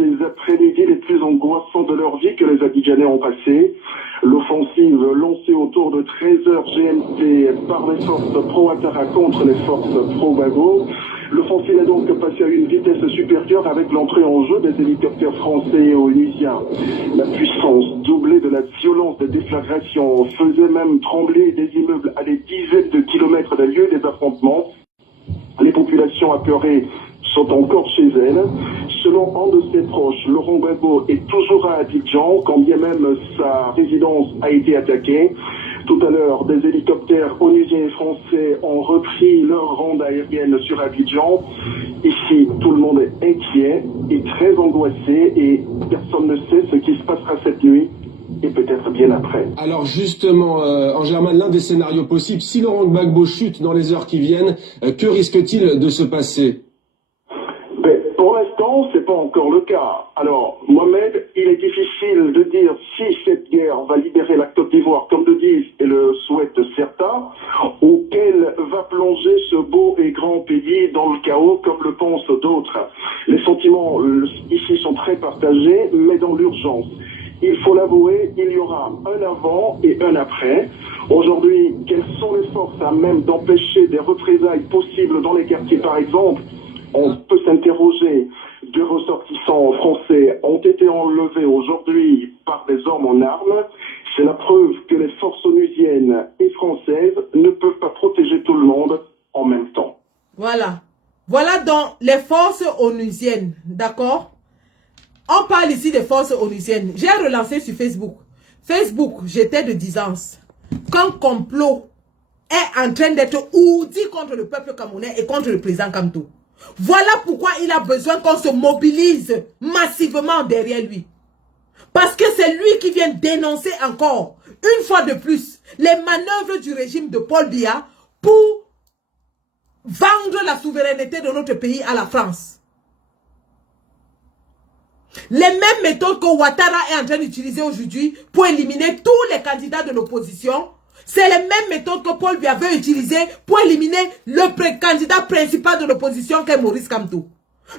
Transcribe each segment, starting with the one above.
des après-midi les plus angoissants de leur vie que les Abidjanais ont passé. L'offensive lancée autour de 13h GMT par les forces pro-Ouattara contre les forces pro-Gbagbo. L'offensive est donc passée à une vitesse supérieure avec l'entrée en jeu des hélicoptères français et onusiens. La puissance doublée de la violence des déflagrations faisait même trembler des immeubles à des dizaines de kilomètres des lieux des affrontements. Les populations apeurées sont encore chez elles. Selon un de ses proches, Laurent Gbagbo est toujours à Abidjan, quand bien même sa résidence a été attaquée. Tout à l'heure, des hélicoptères onusiens et français ont repris leur ronde aérienne sur Abidjan. Ici, tout le monde est inquiet et très angoissé et personne ne sait ce qui se passera cette nuit et peut-être bien après. Alors justement, en Germain, l'un des scénarios possibles, si Laurent Gbagbo chute dans les heures qui viennent, que risque-t-il de se passer ? Pour l'instant, c'est pas encore le cas. Alors, Mohamed, il est difficile de dire si cette guerre va libérer la Côte d'Ivoire, comme le disent et le souhaitent certains, ou qu'elle va plonger ce beau et grand pays dans le chaos, comme le pensent d'autres. Les sentiments ici sont très partagés, mais dans l'urgence. Il faut l'avouer, il y aura un avant et un après. Aujourd'hui, quelles sont les forces à même d'empêcher des représailles possibles dans les quartiers, par exemple? On peut s'interroger. 2 ressortissants français ont été enlevés aujourd'hui par des hommes en armes. C'est la preuve que les forces onusiennes et françaises ne peuvent pas protéger tout le monde en même temps. Voilà. Voilà donc les forces onusiennes, d'accord? On parle ici des forces onusiennes. J'ai relancé sur Facebook. Facebook, j'étais de disance. Qu'un complot est en train d'être ourdi contre le peuple camerounais et contre le président Kamto. Voilà pourquoi il a besoin qu'on se mobilise massivement derrière lui. Parce que c'est lui qui vient dénoncer encore, une fois de plus, les manœuvres du régime de Paul Biya pour vendre la souveraineté de notre pays à la France. Les mêmes méthodes que Ouattara est en train d'utiliser aujourd'hui pour éliminer tous les candidats de l'opposition, c'est les mêmes méthodes que Paul Biya veut utiliser pour éliminer le candidat principal de l'opposition qu'est Maurice Kamto.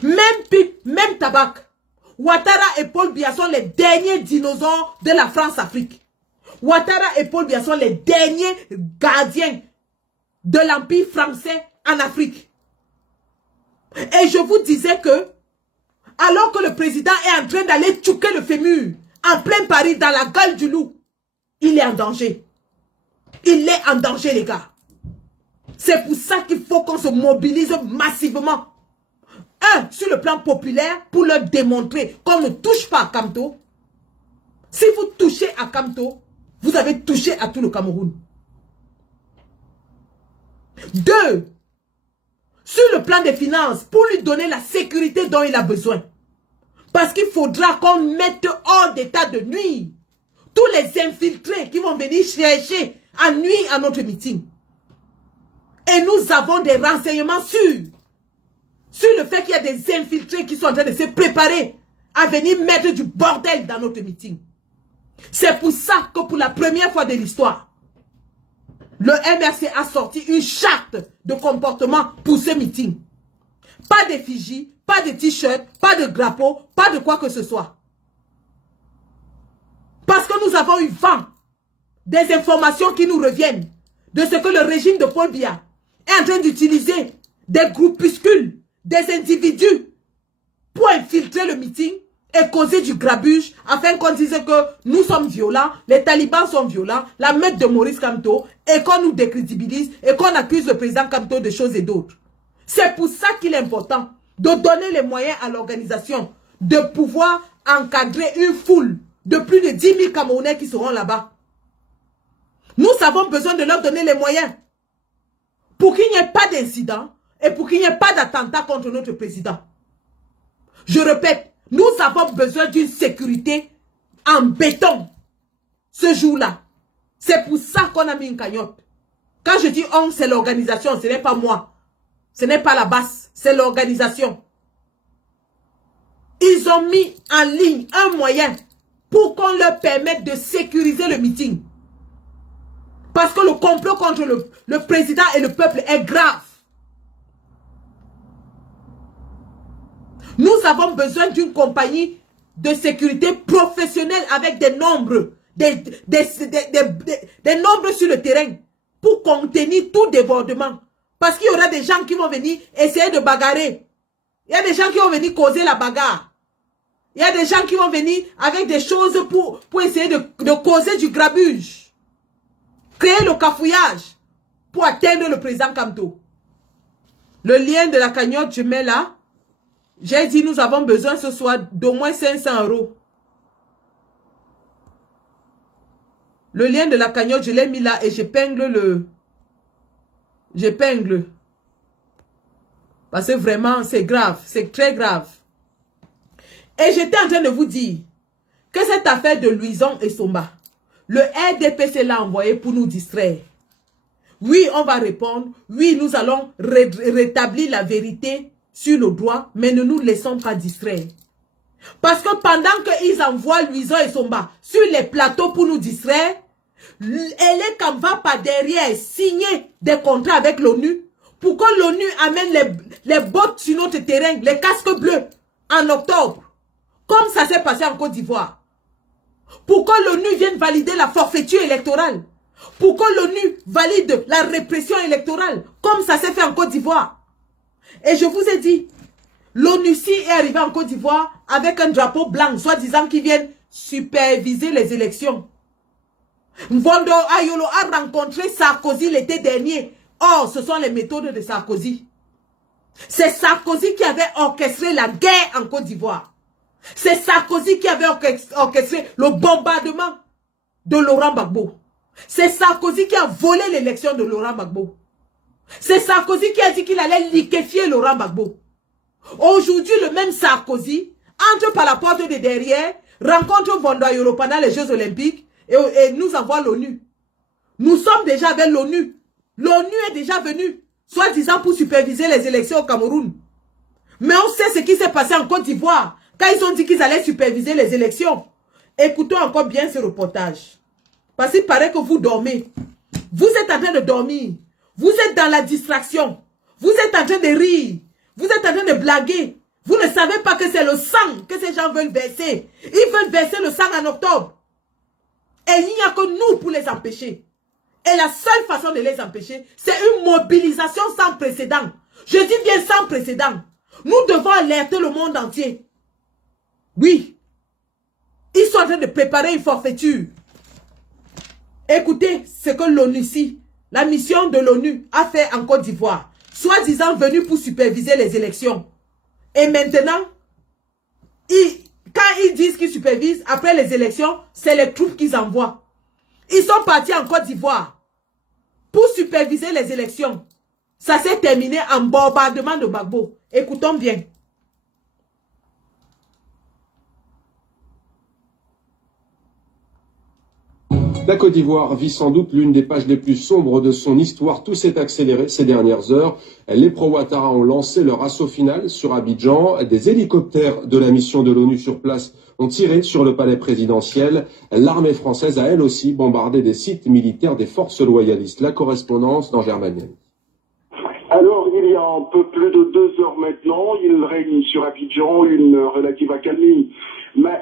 Même pipe, même tabac. Ouattara et Paul Biya sont les derniers dinosaures de la France-Afrique. Ouattara et Paul Biya sont les derniers gardiens de l'Empire français en Afrique. Et je vous disais que, alors que le président est en train d'aller tchouquer le fémur en plein Paris dans la gueule du loup, il est en danger. Il est en danger, les gars. C'est pour ça qu'il faut qu'on se mobilise massivement. Sur le plan populaire, pour leur démontrer qu'on ne touche pas à Kamto. Si vous touchez à Kamto, vous avez touché à tout le Cameroun. 2. Sur le plan des finances, pour lui donner la sécurité dont il a besoin. Parce qu'il faudra qu'on mette hors d'état de nuit tous les infiltrés qui vont venir chercher à nuit à notre meeting. Et nous avons des renseignements sûrs sur le fait qu'il y a des infiltrés qui sont en train de se préparer à venir mettre du bordel dans notre meeting. C'est pour ça que pour la première fois de l'histoire, le MRC a sorti une charte de comportement pour ce meeting. Pas d'effigie, pas de t-shirt, pas de drapeau, pas de quoi que ce soit. Parce que nous avons eu vent des informations qui nous reviennent de ce que le régime de Paul Biya est en train d'utiliser des groupuscules, des individus pour infiltrer le meeting et causer du grabuge afin qu'on dise que nous sommes violents, les talibans sont violents, la meute de Maurice Kamto, et qu'on nous décrédibilise et qu'on accuse le président Kamto de choses et d'autres. C'est pour ça qu'il est important de donner les moyens à l'organisation de pouvoir encadrer une foule de plus de 10 000 Camerounais qui seront là-bas. Nous avons besoin de leur donner les moyens pour qu'il n'y ait pas d'incident et pour qu'il n'y ait pas d'attentat contre notre président. Je répète, nous avons besoin d'une sécurité en béton ce jour-là. C'est pour ça qu'on a mis une cagnotte. Quand je dis on, c'est l'organisation, ce n'est pas moi. Ce n'est pas la basse, c'est l'organisation. Ils ont mis en ligne un moyen pour qu'on leur permette de sécuriser le meeting. Parce que le complot contre le président et le peuple est grave. Nous avons besoin d'une compagnie de sécurité professionnelle avec des nombres, des nombres sur le terrain pour contenir tout débordement. Parce qu'il y aura des gens qui vont venir essayer de bagarrer. Il y a des gens qui vont venir causer la bagarre. Il y a des gens qui vont venir avec des choses pour essayer de causer du grabuge. Créer le cafouillage pour atteindre le président Kamto. Le lien de la cagnotte, je mets là. J'ai dit, nous avons besoin ce soir d'au moins 500 €. Le lien de la cagnotte, je l'ai mis là et j'épingle le... J'épingle. Parce que vraiment, c'est grave. C'est très grave. Et j'étais en train de vous dire que cette affaire de Louison et Somba, le RDPC l'a envoyé pour nous distraire. Oui, on va répondre. Oui, nous allons rétablir la vérité sur le droit, mais ne nous laissons pas distraire. Parce que pendant qu'ils envoient Louison et Somba sur les plateaux pour nous distraire, Eleka va par derrière signer des contrats avec l'ONU pour que l'ONU amène les bottes sur notre terrain, les casques bleus, en octobre. Comme ça s'est passé en Côte d'Ivoire. Pour que l'ONU vienne valider la forfaiture électorale. Pour que l'ONU valide la répression électorale. Comme ça s'est fait en Côte d'Ivoire. Et je vous ai dit, l'ONUCI est arrivé en Côte d'Ivoire avec un drapeau blanc, soi-disant qu'ils viennent superviser les élections. Mvondo Ayolo a rencontré Sarkozy l'été dernier. Or, ce sont les méthodes de Sarkozy. C'est Sarkozy qui avait orchestré la guerre en Côte d'Ivoire. C'est Sarkozy qui avait orchestré le bombardement de Laurent Gbagbo. C'est Sarkozy qui a volé l'élection de Laurent Gbagbo. C'est Sarkozy qui a dit qu'il allait liquéfier Laurent Gbagbo. Aujourd'hui, le même Sarkozy entre par la porte de derrière, rencontre Mvondo Ayolo pendant les Jeux Olympiques et nous envoie l'ONU. Nous sommes déjà avec l'ONU. L'ONU est déjà venue, soi-disant pour superviser les élections au Cameroun. Mais on sait ce qui s'est passé en Côte d'Ivoire quand ils ont dit qu'ils allaient superviser les élections. Écoutons encore bien ce reportage. Parce qu'il paraît que vous dormez. Vous êtes en train de dormir. Vous êtes dans la distraction. Vous êtes en train de rire. Vous êtes en train de blaguer. Vous ne savez pas que c'est le sang que ces gens veulent verser. Ils veulent verser le sang en octobre. Et il n'y a que nous pour les empêcher. Et la seule façon de les empêcher, c'est une mobilisation sans précédent. Je dis bien sans précédent. Nous devons alerter le monde entier. Oui. Ils sont en train de préparer une forfaiture. Écoutez ce que l'ONUCI, la mission de l'ONU, a fait en Côte d'Ivoire. Soi-disant venus pour superviser les élections. Et maintenant, quand ils disent qu'ils supervisent, après les élections, c'est les troupes qu'ils envoient. Ils sont partis en Côte d'Ivoire pour superviser les élections. Ça s'est terminé en bombardement de Gbagbo. Écoutons bien. La Côte d'Ivoire vit sans doute l'une des pages les plus sombres de son histoire. Tout s'est accéléré ces dernières heures. Les pro-Ouattara ont lancé leur assaut final sur Abidjan. Des hélicoptères de la mission de l'ONU sur place ont tiré sur le palais présidentiel. L'armée française a elle aussi bombardé des sites militaires des forces loyalistes. La correspondance dans Germanienne. Alors, il y a un peu plus de 2 heures maintenant, il règne sur Abidjan une relative accalmie. Mais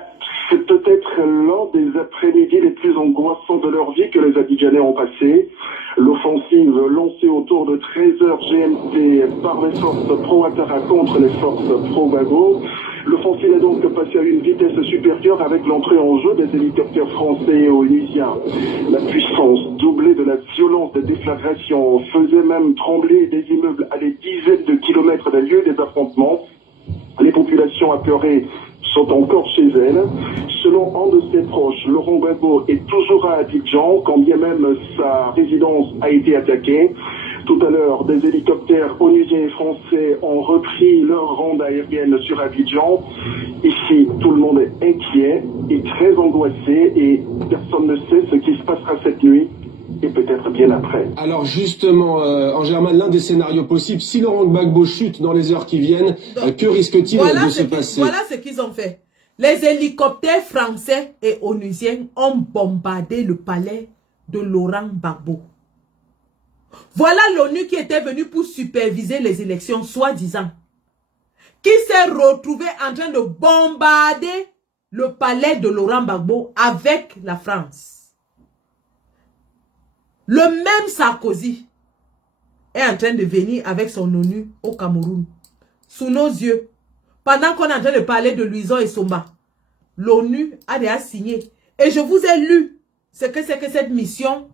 c'est peut-être l'un des après-midi les plus angoissants de leur vie que les Abidjanais ont passé. L'offensive lancée autour de 13h GMT par les forces pro-Ouattara contre les forces pro-Gbagbo. L'offensive est donc passée à une vitesse supérieure avec l'entrée en jeu des hélicoptères français et onusiens. La puissance doublée de la violence des déflagrations faisait même trembler des immeubles à des dizaines de kilomètres des lieux des affrontements. Les populations apeurées sont encore chez elles. Selon un de ses proches, Laurent Gbagbo est toujours à Abidjan, quand bien même sa résidence a été attaquée. Tout à l'heure, des hélicoptères onusiens et français ont repris leur ronde aérienne sur Abidjan. Ici, tout le monde est inquiet et très angoissé et personne ne sait ce qui se passera cette nuit et peut-être bien après. Alors justement, en Germain, l'un des scénarios possibles, si Laurent Gbagbo chute dans les heures qui viennent, que risque-t-il de se passer? Voilà ce qu'ils ont fait. Les hélicoptères français et onusiens ont bombardé le palais de Laurent Gbagbo. Voilà l'ONU qui était venue pour superviser les élections, soi-disant. Qui s'est s'est retrouvé en train de bombarder le palais de Laurent Gbagbo avec la France. Le même Sarkozy est en train de venir avec son ONU au Cameroun, sous nos yeux. Pendant qu'on est en train de parler de Louison et Somba, l'ONU a déjà signé. Et je vous ai lu ce que c'est que cette mission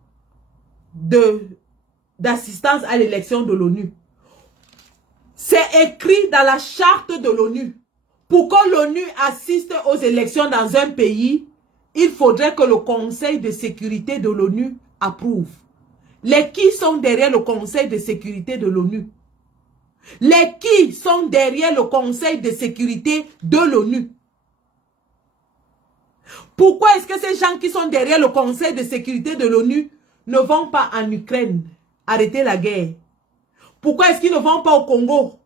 d'assistance à l'élection de l'ONU. C'est écrit dans la charte de l'ONU. Pour que l'ONU assiste aux élections dans un pays, il faudrait que le Conseil de sécurité de l'ONU approuve. Les qui sont derrière le Conseil de sécurité de l'ONU? Les qui sont derrière le Conseil de sécurité de l'ONU? Pourquoi est-ce que ces gens qui sont derrière le Conseil de sécurité de l'ONU ne vont pas en Ukraine arrêter la guerre? Pourquoi est-ce qu'ils ne vont pas au Congo?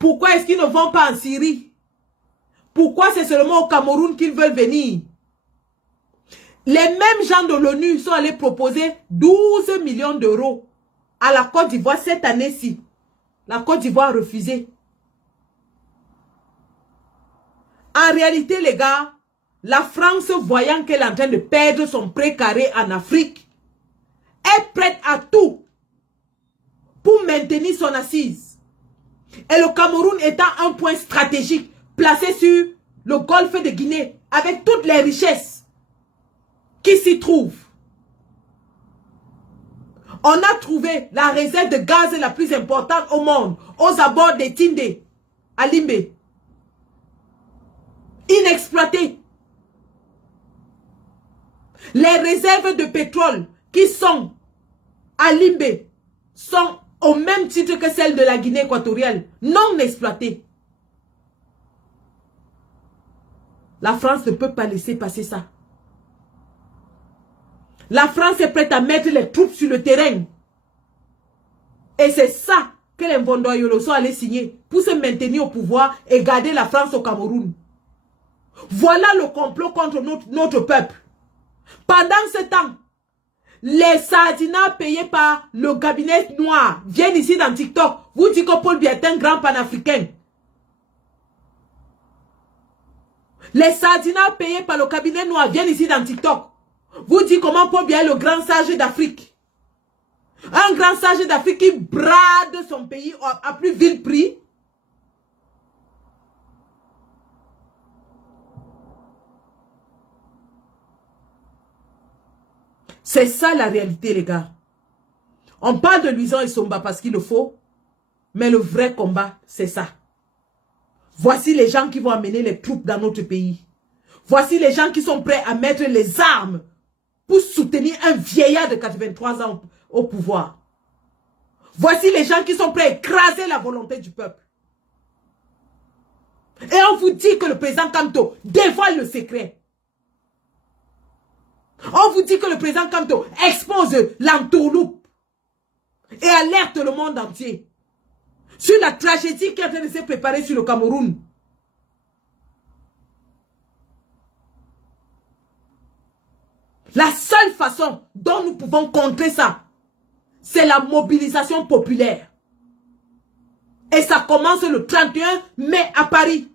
Pourquoi est-ce qu'ils ne vont pas en Syrie? Pourquoi c'est seulement au Cameroun qu'ils veulent venir? Les mêmes gens de l'ONU sont allés proposer 12 millions d'euros à la Côte d'Ivoire cette année-ci. La Côte d'Ivoire a refusé. En réalité, les gars, la France, voyant qu'elle est en train de perdre son précaré en Afrique, est prête à tout pour maintenir son assise. Et le Cameroun étant un point stratégique placé sur le golfe de Guinée avec toutes les richesses qui s'y trouvent. On a trouvé la réserve de gaz la plus importante au monde aux abords des Tindé, à Limbé. Inexploitée. Les réserves de pétrole qui sont à Limbé sont au même titre que celles de la Guinée équatoriale, non exploitées. La France ne peut pas laisser passer ça. La France est prête à mettre les troupes sur le terrain. Et c'est ça que les Mbondoyolo sont allés signer pour se maintenir au pouvoir et garder la France au Cameroun. Voilà le complot contre notre peuple. Pendant ce temps, les sardinats payés par le cabinet noir viennent ici dans TikTok. Vous dites que Paul Biya est un grand panafricain. Les sardinats payés par le cabinet noir viennent ici dans TikTok. Vous dites comment Paul Biya est le grand sage d'Afrique. Un grand sage d'Afrique qui brade son pays à plus vil prix. C'est ça la réalité, les gars. On parle de Louison et Somba parce qu'il le faut, mais le vrai combat, c'est ça. Voici les gens qui vont amener les troupes dans notre pays. Voici les gens qui sont prêts à mettre les armes pour soutenir un vieillard de 83 ans au pouvoir. Voici les gens qui sont prêts à écraser la volonté du peuple. Et on vous dit que le président Kamto dévoile le secret. On vous dit que le président Kamto expose l'entourloupe et alerte le monde entier sur la tragédie qui est en train de se préparer sur le Cameroun. La seule façon dont nous pouvons contrer ça, c'est la mobilisation populaire. Et ça commence le 31 mai à Paris.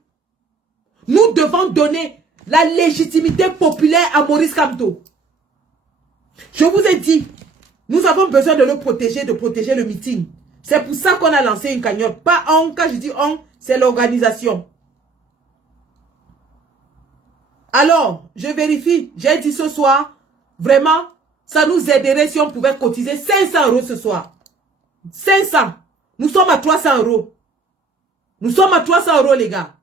Nous devons donner la légitimité populaire à Maurice Kamto. Je vous ai dit, nous avons besoin de le protéger, de protéger le meeting. C'est pour ça qu'on a lancé une cagnotte. Pas on, quand je dis on, c'est l'organisation. Alors, je vérifie, j'ai dit ce soir, vraiment, ça nous aiderait si on pouvait cotiser 500 € ce soir. 500. Nous sommes à 300 €. Nous sommes à 300 € les gars.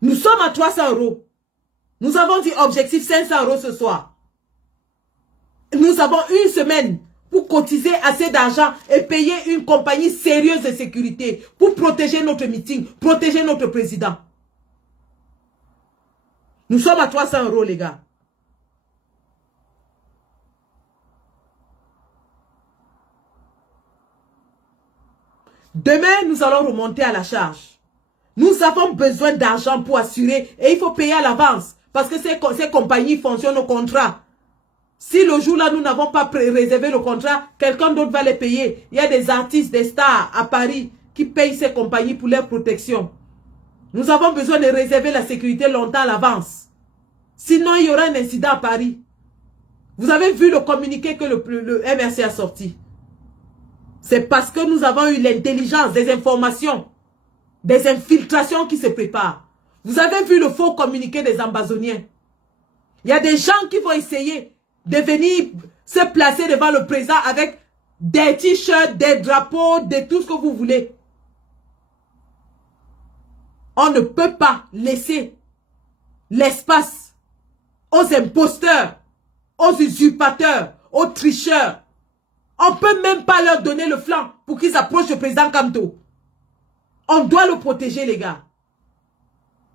Nous sommes à 300 €. Nous avons dit objectif 500 € ce soir. Nous avons une semaine pour cotiser assez d'argent et payer une compagnie sérieuse de sécurité pour protéger notre meeting, protéger notre président. Nous sommes à 300 € les gars. Demain, nous allons remonter à la charge. Nous avons besoin d'argent pour assurer et il faut payer à l'avance parce que ces compagnies fonctionnent au contrat. Si le jour-là, nous n'avons pas réservé le contrat, quelqu'un d'autre va les payer. Il y a des artistes, des stars à Paris qui payent ces compagnies pour leur protection. Nous avons besoin de réserver la sécurité longtemps à l'avance. Sinon, il y aura un incident à Paris. Vous avez vu le communiqué que le MRC a sorti. C'est parce que nous avons eu l'intelligence, des informations, des infiltrations qui se préparent. Vous avez vu le faux communiqué des Ambazoniens. Il y a des gens qui vont essayer de venir se placer devant le président avec des t-shirts, des drapeaux, de tout ce que vous voulez. On ne peut pas laisser l'espace aux imposteurs, aux usurpateurs, aux tricheurs. On ne peut même pas leur donner le flanc pour qu'ils approchent le président Kamto. On doit le protéger, les gars.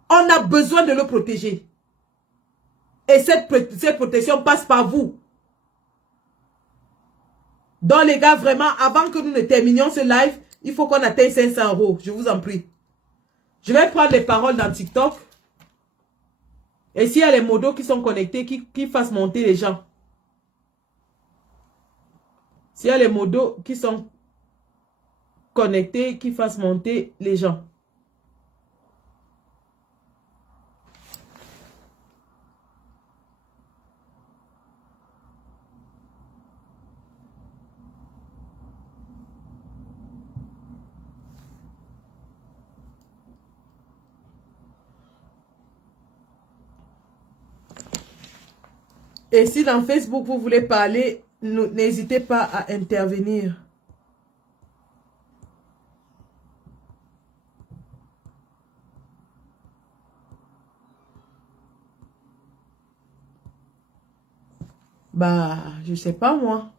On a besoin de le protéger. Et cette protection passe par vous. Donc, les gars, vraiment, avant que nous ne terminions ce live, il faut qu'on atteigne 500 €. Je vous en prie. Je vais prendre les paroles dans TikTok. Et s'il y a les modos qui sont connectés, qui fassent monter les gens. S'il y a les modos qui sont connectés, qui fassent monter les gens. Et si dans Facebook, vous voulez parler, n'hésitez pas à intervenir. Bah, je sais pas moi.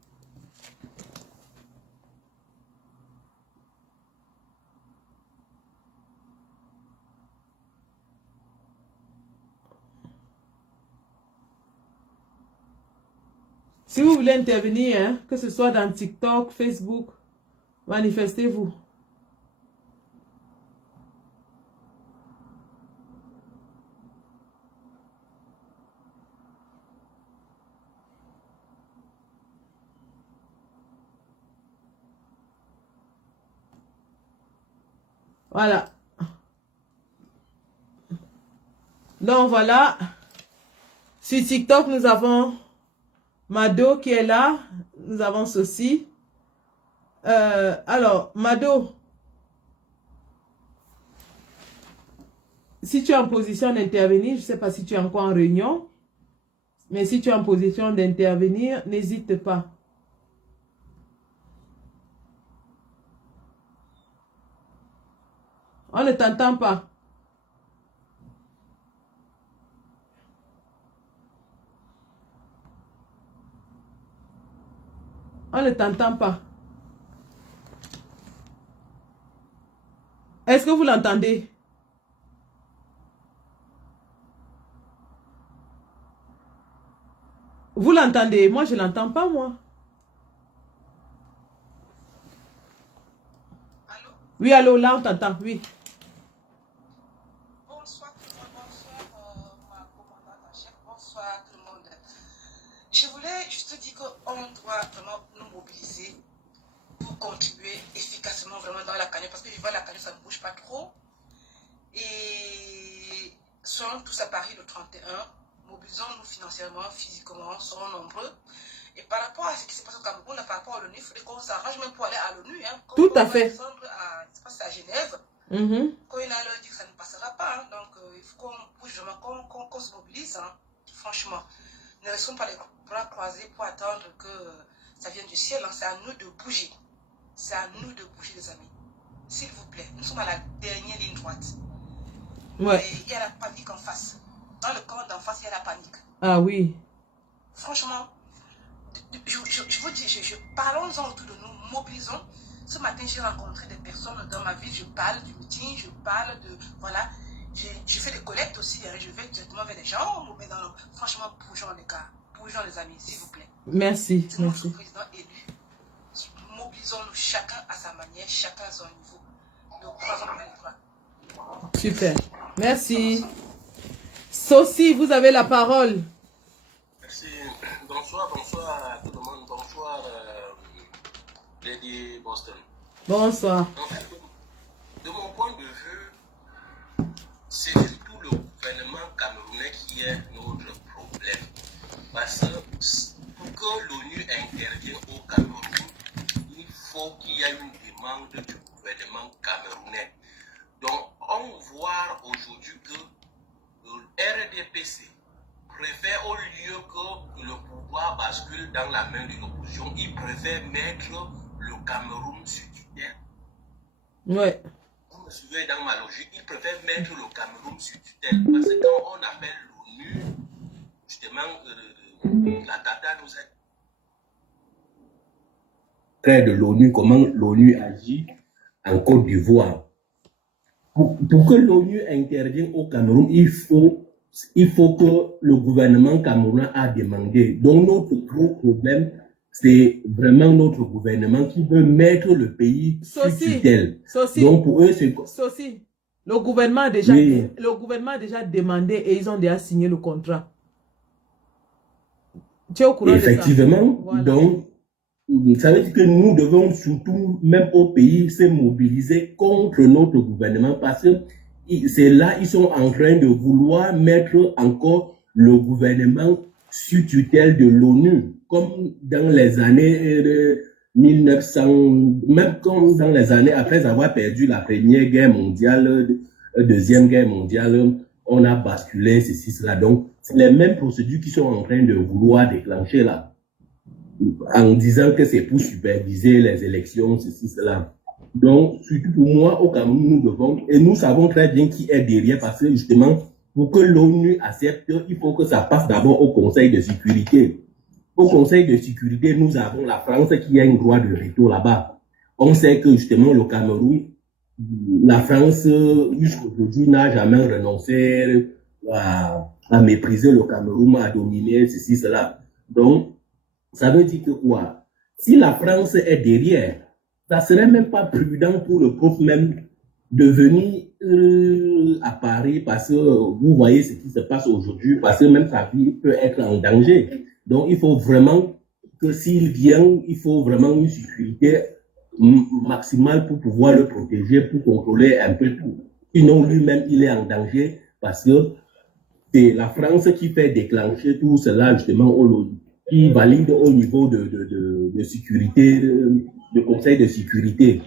Si vous voulez intervenir, hein, que ce soit dans TikTok, Facebook, manifestez-vous. Voilà. Donc voilà. Sur TikTok, nous avons Mado qui est là. Nous avons ceci. Alors, Mado, si tu es en position d'intervenir, je ne sais pas si tu es encore en réunion, mais si tu es en position d'intervenir, n'hésite pas. On ne t'entend pas. On ne t'entend pas. Est-ce que vous l'entendez? Vous l'entendez? Moi, je ne l'entends pas, moi. Allô? Oui, allô, là, on t'entend, oui. Bonsoir tout le monde, bonsoir ma commandante en chef, bonsoir tout le monde. Je voulais juste dire qu'on doit vraiment nous mobiliser pour contribuer efficacement vraiment dans la cagnotte, parce que je vois la cagnotte, ça ne bouge pas trop. Et serons tous à Paris le 31, mobilisons-nous financièrement, physiquement, serons nombreux. Et par rapport à ce qui se passe au Cameroun, par rapport à l'ONU, il faudrait qu'on s'arrange même pour aller à l'ONU. Hein, tout à fait. À Genève. Quand il a leur dit que ça ne passera pas, hein, donc il faut qu'on bouge vraiment, qu'on se mobilise, hein, franchement. Ne restons pas les bras croisés pour attendre que ça vienne du ciel, hein, c'est à nous de bouger. C'est à nous de bouger, les amis. S'il vous plaît, nous sommes à la dernière ligne droite. Ouais. Et il y a la panique en face. Dans le camp d'en face, il y a la panique. Ah oui. Franchement, je vous dis, parlons-en autour de nous, mobilisons. Ce matin, j'ai rencontré des personnes dans ma ville, je parle du meeting, je parle de... Voilà, je fais des collectes aussi, je vais directement vers les gens, mais dans franchement, bougeons les gars, bougeons les amis, s'il vous plaît. Merci, C'est merci. notre président élu. Mobilisons-nous chacun à sa manière, chacun à son niveau. Donc, croisons les bras. Super. Merci. Sophie, vous avez la parole. Merci. Donc, bonsoir à tout le monde. Bonsoir, Lady Boston. Bonsoir. En fait, de mon point de vue, c'est surtout le gouvernement camerounais qui est notre problème. Parce que pour que l'ONU intervienne au Cameroun, il faut qu'il y ait une demande du gouvernement camerounais. Donc, on voit aujourd'hui que le RDPC préfère, au lieu que le pouvoir bascule dans la main de l'opposition, il préfère mettre le Cameroun sur tutelle. Ouais. Vous me suivez dans ma logique, il préfère mettre le Cameroun sur tutelle. Parce que quand on appelle l'ONU, justement, la data nous aide. Près de l'ONU, comment l'ONU agit en Côte d'Ivoire. Pour que l'ONU intervienne au Cameroun, il faut que le gouvernement camerounais a demandé. Donc notre gros problème, c'est vraiment notre gouvernement qui veut mettre le pays sur tutelle. Donc pour eux, c'est... Le gouvernement a déjà, le gouvernement a déjà demandé et ils ont déjà signé le contrat. Tu es au courant de ça? Effectivement. Voilà. Donc, ça veut dire que nous devons surtout, même au pays, se mobiliser contre notre gouvernement parce que c'est là, ils sont en train de vouloir mettre encore le gouvernement sur tutelle de l'ONU, comme dans les années 1900, même comme dans les années après avoir perdu la Première Guerre mondiale, Deuxième Guerre mondiale, on a basculé ceci, cela. Donc, c'est les mêmes procédures qui sont en train de vouloir déclencher là, en disant que c'est pour superviser les élections, ceci, cela. Donc, surtout pour moi, au Cameroun, nous devons, et nous savons très bien qui est derrière, parce que justement, pour que l'ONU accepte, il faut que ça passe d'abord au Conseil de sécurité. Au Conseil de sécurité, nous avons la France qui a un droit de veto là-bas. On sait que justement, le Cameroun, la France, jusqu'aujourd'hui, n'a jamais renoncé à mépriser le Cameroun, à dominer ceci, cela. Donc, ça veut dire que quoi? Si la France est derrière, ça serait même pas prudent pour le prof même de venir à Paris parce que vous voyez ce qui se passe aujourd'hui, parce que même sa vie peut être en danger. Donc, il faut vraiment que s'il vient, il faut vraiment une sécurité maximale pour pouvoir le protéger, pour contrôler un peu tout. Sinon, lui-même, il est en danger parce que c'est la France qui fait déclencher tout cela, justement, qui valide au niveau de sécurité, de Conseil de sécurité.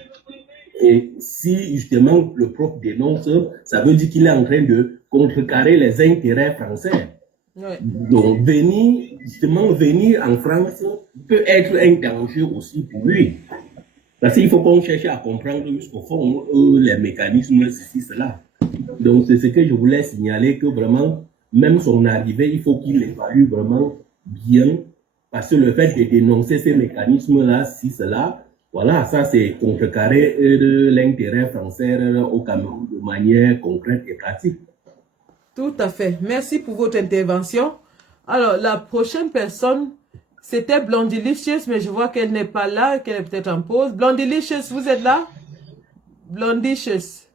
Et si justement le prof dénonce, ça veut dire qu'il est en train de contrecarrer les intérêts français. Ouais. Donc venir en France peut être un danger aussi pour lui. Parce qu'il faut qu'on cherche à comprendre jusqu'au fond les mécanismes, ceci, cela. Donc c'est ce que je voulais signaler, que vraiment, même son arrivée, il faut qu'il évalue vraiment bien. Parce que le fait de dénoncer ces mécanismes-là, si cela, voilà, ça c'est contrecarrer l'intérêt français au Cameroun de manière concrète et pratique. Tout à fait. Merci pour votre intervention. Alors, la prochaine personne, c'était Blondylicious, mais je vois qu'elle n'est pas là, qu'elle est peut-être en pause. Blondylicious, vous êtes là? Blondylicious.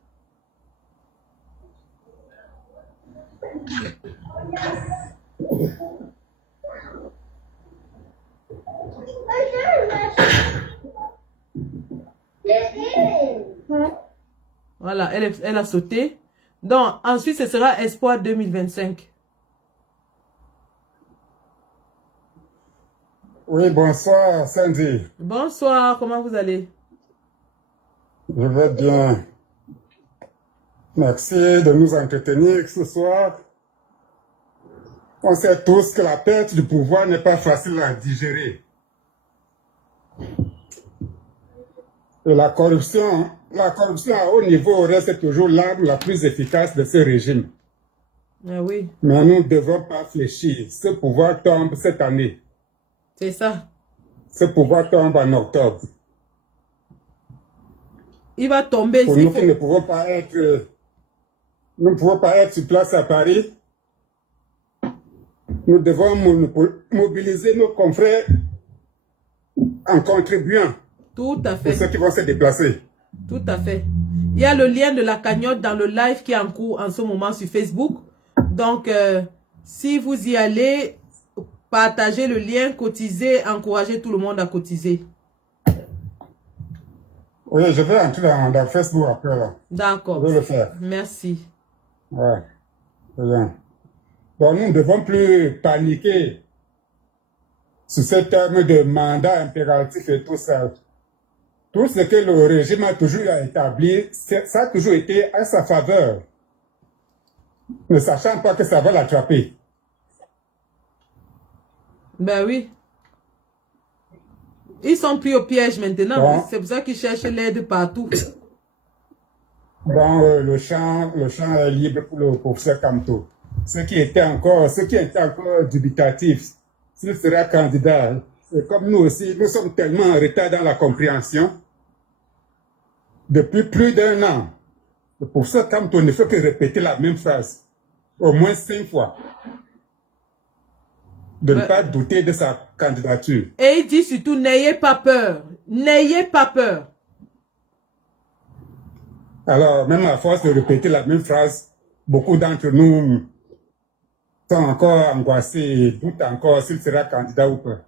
Voilà, elle a sauté. Donc, ensuite, ce sera Espoir 2025. Oui, bonsoir, Sandy. Bonsoir, comment vous allez? Je vais bien. Merci de nous entretenir ce soir. On sait tous que la perte du pouvoir n'est pas facile à digérer. Et la corruption à haut niveau reste toujours l'arme la plus efficace de ce régime. Ah oui. Mais nous ne devons pas fléchir. Ce pouvoir tombe cette année. C'est ça. Ce pouvoir tombe en octobre. Il va tomber. Pour nous qui ne pouvons pas être sur place à Paris, nous devons mobiliser nos confrères en contribuant. Tout à fait. Pour ceux qui vont se déplacer. Tout à fait. Il y a le lien de la cagnotte dans le live qui est en cours en ce moment sur Facebook. Donc, si vous y allez, partagez le lien, cotisez, encouragez tout le monde à cotiser. Oui, je vais entrer dans Facebook après là. D'accord. Je vais le faire. Merci. Ouais. C'est bien. Donc nous ne devons plus paniquer sur ce terme de mandat impératif et tout ça. Tout ce que le régime a toujours établi, ça a toujours été à sa faveur, ne sachant pas que ça va l'attraper. Ben oui. Ils sont pris au piège maintenant. Bon. C'est pour ça qu'ils cherchent l'aide partout. Bon, le champ est libre pour le professeur Kamto. Ceux qui étaient encore dubitatifs, s'il sera candidat, et comme nous aussi, nous sommes tellement en retard dans la compréhension. Depuis plus d'1 an, le professeur Kamto ne fait que répéter la même phrase, au moins 5 fois, de ne pas douter de sa candidature. Et il dit surtout, n'ayez pas peur. N'ayez pas peur. Alors, même à force de répéter la même phrase, beaucoup d'entre nous sont encore angoissés et doutent encore s'il sera candidat ou pas.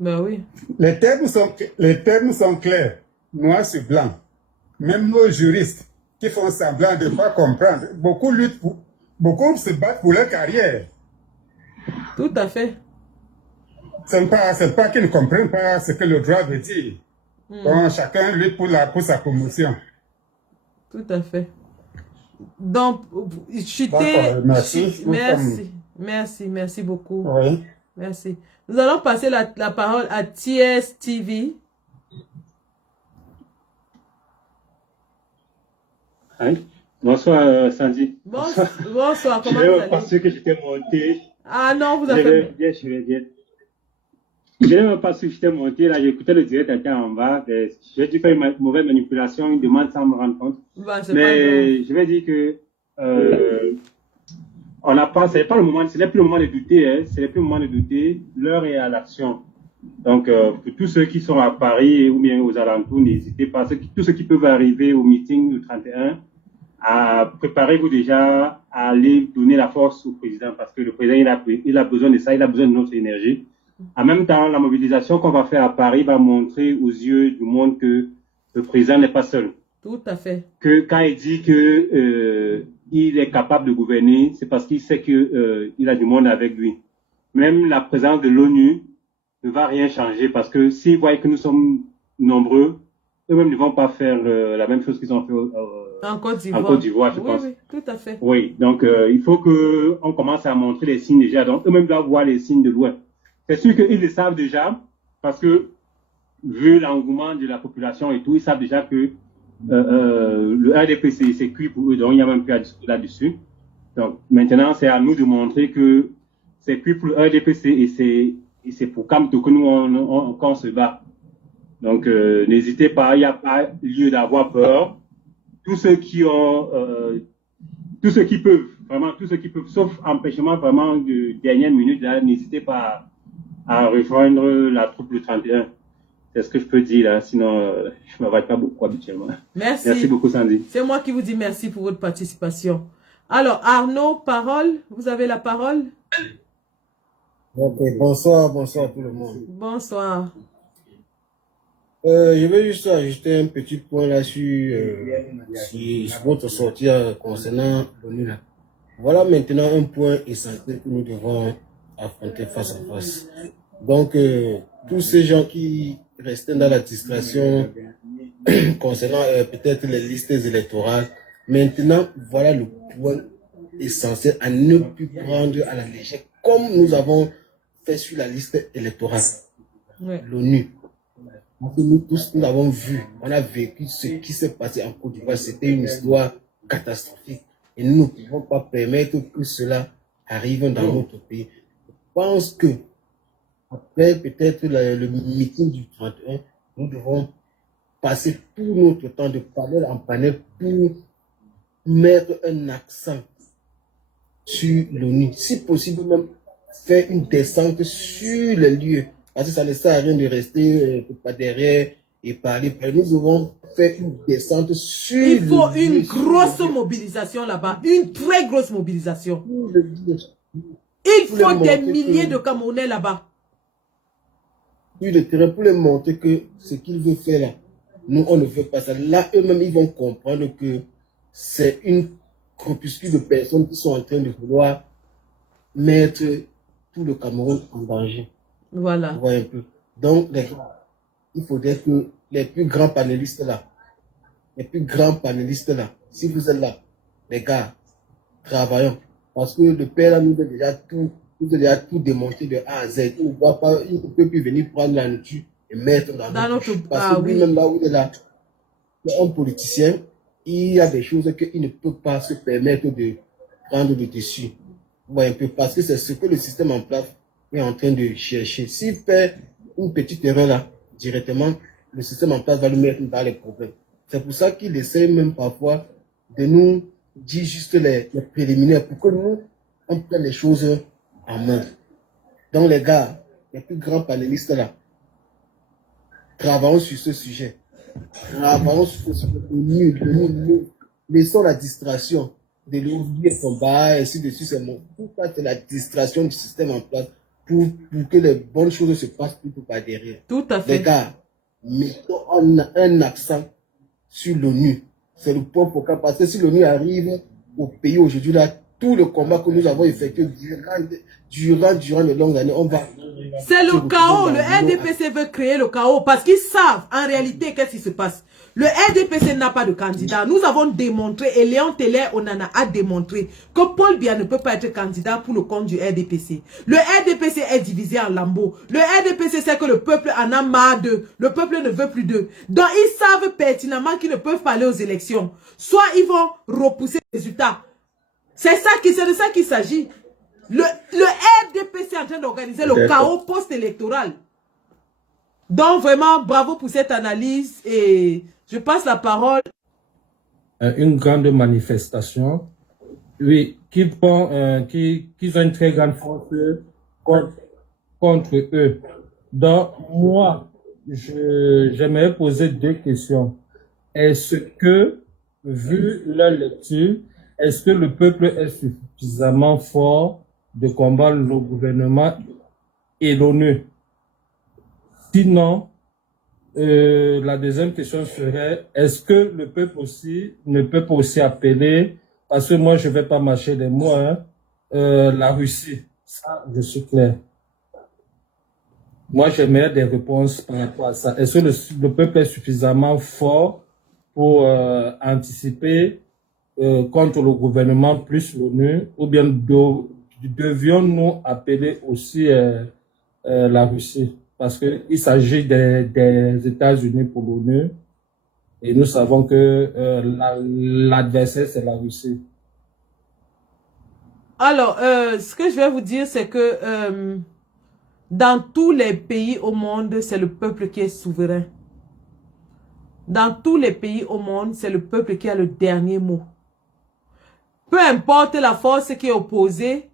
Ben oui. Les termes sont clairs, noir sur blanc. Même nos juristes qui font semblant de ne pas comprendre, beaucoup se battent pour leur carrière. Tout à fait. C'est pas qu'ils ne comprennent pas ce que le droit veut dire. Donc, chacun lutte pour sa promotion. Tout à fait. Donc, merci beaucoup. Oui. Merci. Nous allons passer la parole à TSTV. Oui. Bonsoir, Sandy. Bonsoir, comment vous allez? Parce que j'étais monté. Ah non, vous avez... Bien, je vais bien. Je n'ai même pas su que j'étais monté, là, j'écoutais le direct était en bas. J'ai dû faire une mauvaise manipulation, une demande sans me rendre compte. Bah, mais je vais dire que on n'a pas, c'est pas le moment, ce n'est plus le moment de douter, hein, ce n'est plus le moment de douter, l'heure est à l'action. Donc, pour tous ceux qui sont à Paris ou bien aux alentours, n'hésitez pas, tous ceux qui peuvent arriver au meeting du 31, préparez-vous déjà à aller donner la force au président, parce que le président, il a besoin de ça, il a besoin de notre énergie. En même temps, la mobilisation qu'on va faire à Paris va montrer aux yeux du monde que le président n'est pas seul. Tout à fait. Que quand il dit que il est capable de gouverner, c'est parce qu'il sait que il a du monde avec lui. Même la présence de l'ONU ne va rien changer, parce que s'ils voient que nous sommes nombreux, eux-mêmes ne vont pas faire la même chose qu'ils ont fait en Côte d'Ivoire, je pense. Oui, tout à fait. Oui, donc il faut qu'on commence à montrer les signes déjà. Donc eux-mêmes doivent voir les signes de loin. C'est sûr qu'ils le savent déjà, parce que vu l'engouement de la population et tout, ils savent déjà que le RDP c'est cuit pour eux, donc il n'y a même plus à discuter là-dessus. Donc maintenant, c'est à nous de montrer que c'est cuit pour le RDPC et c'est pour Kamto que nous on se bat. Donc n'hésitez pas, il n'y a pas lieu d'avoir peur. Tous ceux qui peuvent, sauf empêchement vraiment de dernière minute, là, n'hésitez pas à rejoindre la troupe du 31. C'est ce que je peux dire là, sinon je ne m'avale pas beaucoup habituellement. Merci. Merci beaucoup, Sandy. C'est moi qui vous dis merci pour votre participation. Alors, Arnaud, parole, vous avez la parole. Ok, bonsoir tout le monde. Bonsoir. Je vais juste ajouter un petit point là sur votre sortie concernant l'ONU. Voilà maintenant un point essentiel que nous devons affronter face à face. Donc, tous ces gens qui restaient dans la distraction concernant peut-être les listes électorales, maintenant, voilà le point essentiel à ne plus prendre à la légère, comme nous avons fait sur la liste électorale. Ouais. L'ONU. Nous tous, nous avons vu, on a vécu ce qui s'est passé en Côte d'Ivoire. C'était une histoire catastrophique. Et nous ne pouvons pas permettre que cela arrive dans notre pays. Je pense que, après peut-être le meeting du 31, nous devons passer tout notre temps de panel en panel pour mettre un accent sur l'ONU. Si possible, même faire une descente sur les lieux. Parce que ça ne sert à rien de rester pas derrière et parler. Nous devons faire une descente sur les lieux. Il faut une grosse mobilisation là-bas. Une très grosse mobilisation. Il faut des milliers de Camerounais là-bas. Sur le terrain pour les montrer que ce qu'ils veulent faire là, nous, on ne veut pas ça. Là, eux-mêmes, ils vont comprendre que c'est une corpuscule de personnes qui sont en train de vouloir mettre tout le Cameroun en danger. Voilà. Vous voyez un peu. Donc, il faudrait que les plus grands panélistes là, si vous êtes là, les gars, travaillons. Parce que le père là nous a déjà tout démontré de A à Z. Il ne peut plus venir prendre la nourriture et mettre dans notre bouche. Parce que lui-même là où il est là, c'est un politicien, il y a des choses qu'il ne peut pas se permettre de prendre le dessus. Vous voyez un peu, parce que c'est ce que le système en place est en train de chercher. S'il fait une petite erreur là, directement, le système en place va le mettre dans les problèmes. C'est pour ça qu'il essaie même parfois de nous dire juste les préliminaires pour que nous, on prenne les choses en main. Donc les gars, les plus grands panélistes là, travaillons sur ce sujet. Travaillons sur ce sujet. Laissons la distraction de l'ouvrier son bas, ainsi de suite. Tout ça, c'est la distraction du système en place pour que les bonnes choses se passent plutôt par derrière. Tout à fait. Les gars, mettons un accent sur l'ONU. C'est le point focal. Parce que si l'ONU arrive au pays aujourd'hui, là, tout le combat que nous avons effectué durant de longues années, on va... C'est le chaos. Le RDPC veut créer le chaos parce qu'ils savent en réalité qu'est-ce qui se passe. Le RDPC n'a pas de candidat. Nous avons démontré, et Léon Teller Onana a démontré que Paul Biya ne peut pas être candidat pour le compte du RDPC. Le RDPC est divisé en lambeaux. Le RDPC sait que le peuple en a marre d'eux. Le peuple ne veut plus d'eux. Donc ils savent pertinemment qu'ils ne peuvent pas aller aux élections. Soit ils vont repousser les résultats. C'est de ça qu'il s'agit. Le RDPC est en train d'organiser le chaos post-électoral. Donc vraiment, bravo pour cette analyse et je passe la parole. Une grande manifestation, oui, qui ont une très grande force contre eux. Donc moi, j'aimerais poser deux questions. Est-ce que, vu leur lecture, est-ce que le peuple est suffisamment fort de combattre le gouvernement et l'ONU? Sinon, la deuxième question serait, est-ce que le peuple aussi ne peut pas aussi appeler, parce que moi je ne vais pas marcher des mots, hein, la Russie? Ça, je suis clair. Moi, j'aimerais des réponses par rapport à ça. Est-ce que le peuple est suffisamment fort pour anticiper contre le gouvernement plus l'ONU, ou bien devions-nous appeler aussi la Russie? Parce qu'il s'agit des États-Unis pour l'ONU, et nous savons que l'adversaire, c'est la Russie. Alors, ce que je vais vous dire, c'est que dans tous les pays au monde, c'est le peuple qui est souverain. Dans tous les pays au monde, c'est le peuple qui a le dernier mot. Peu importe la force qui est opposée,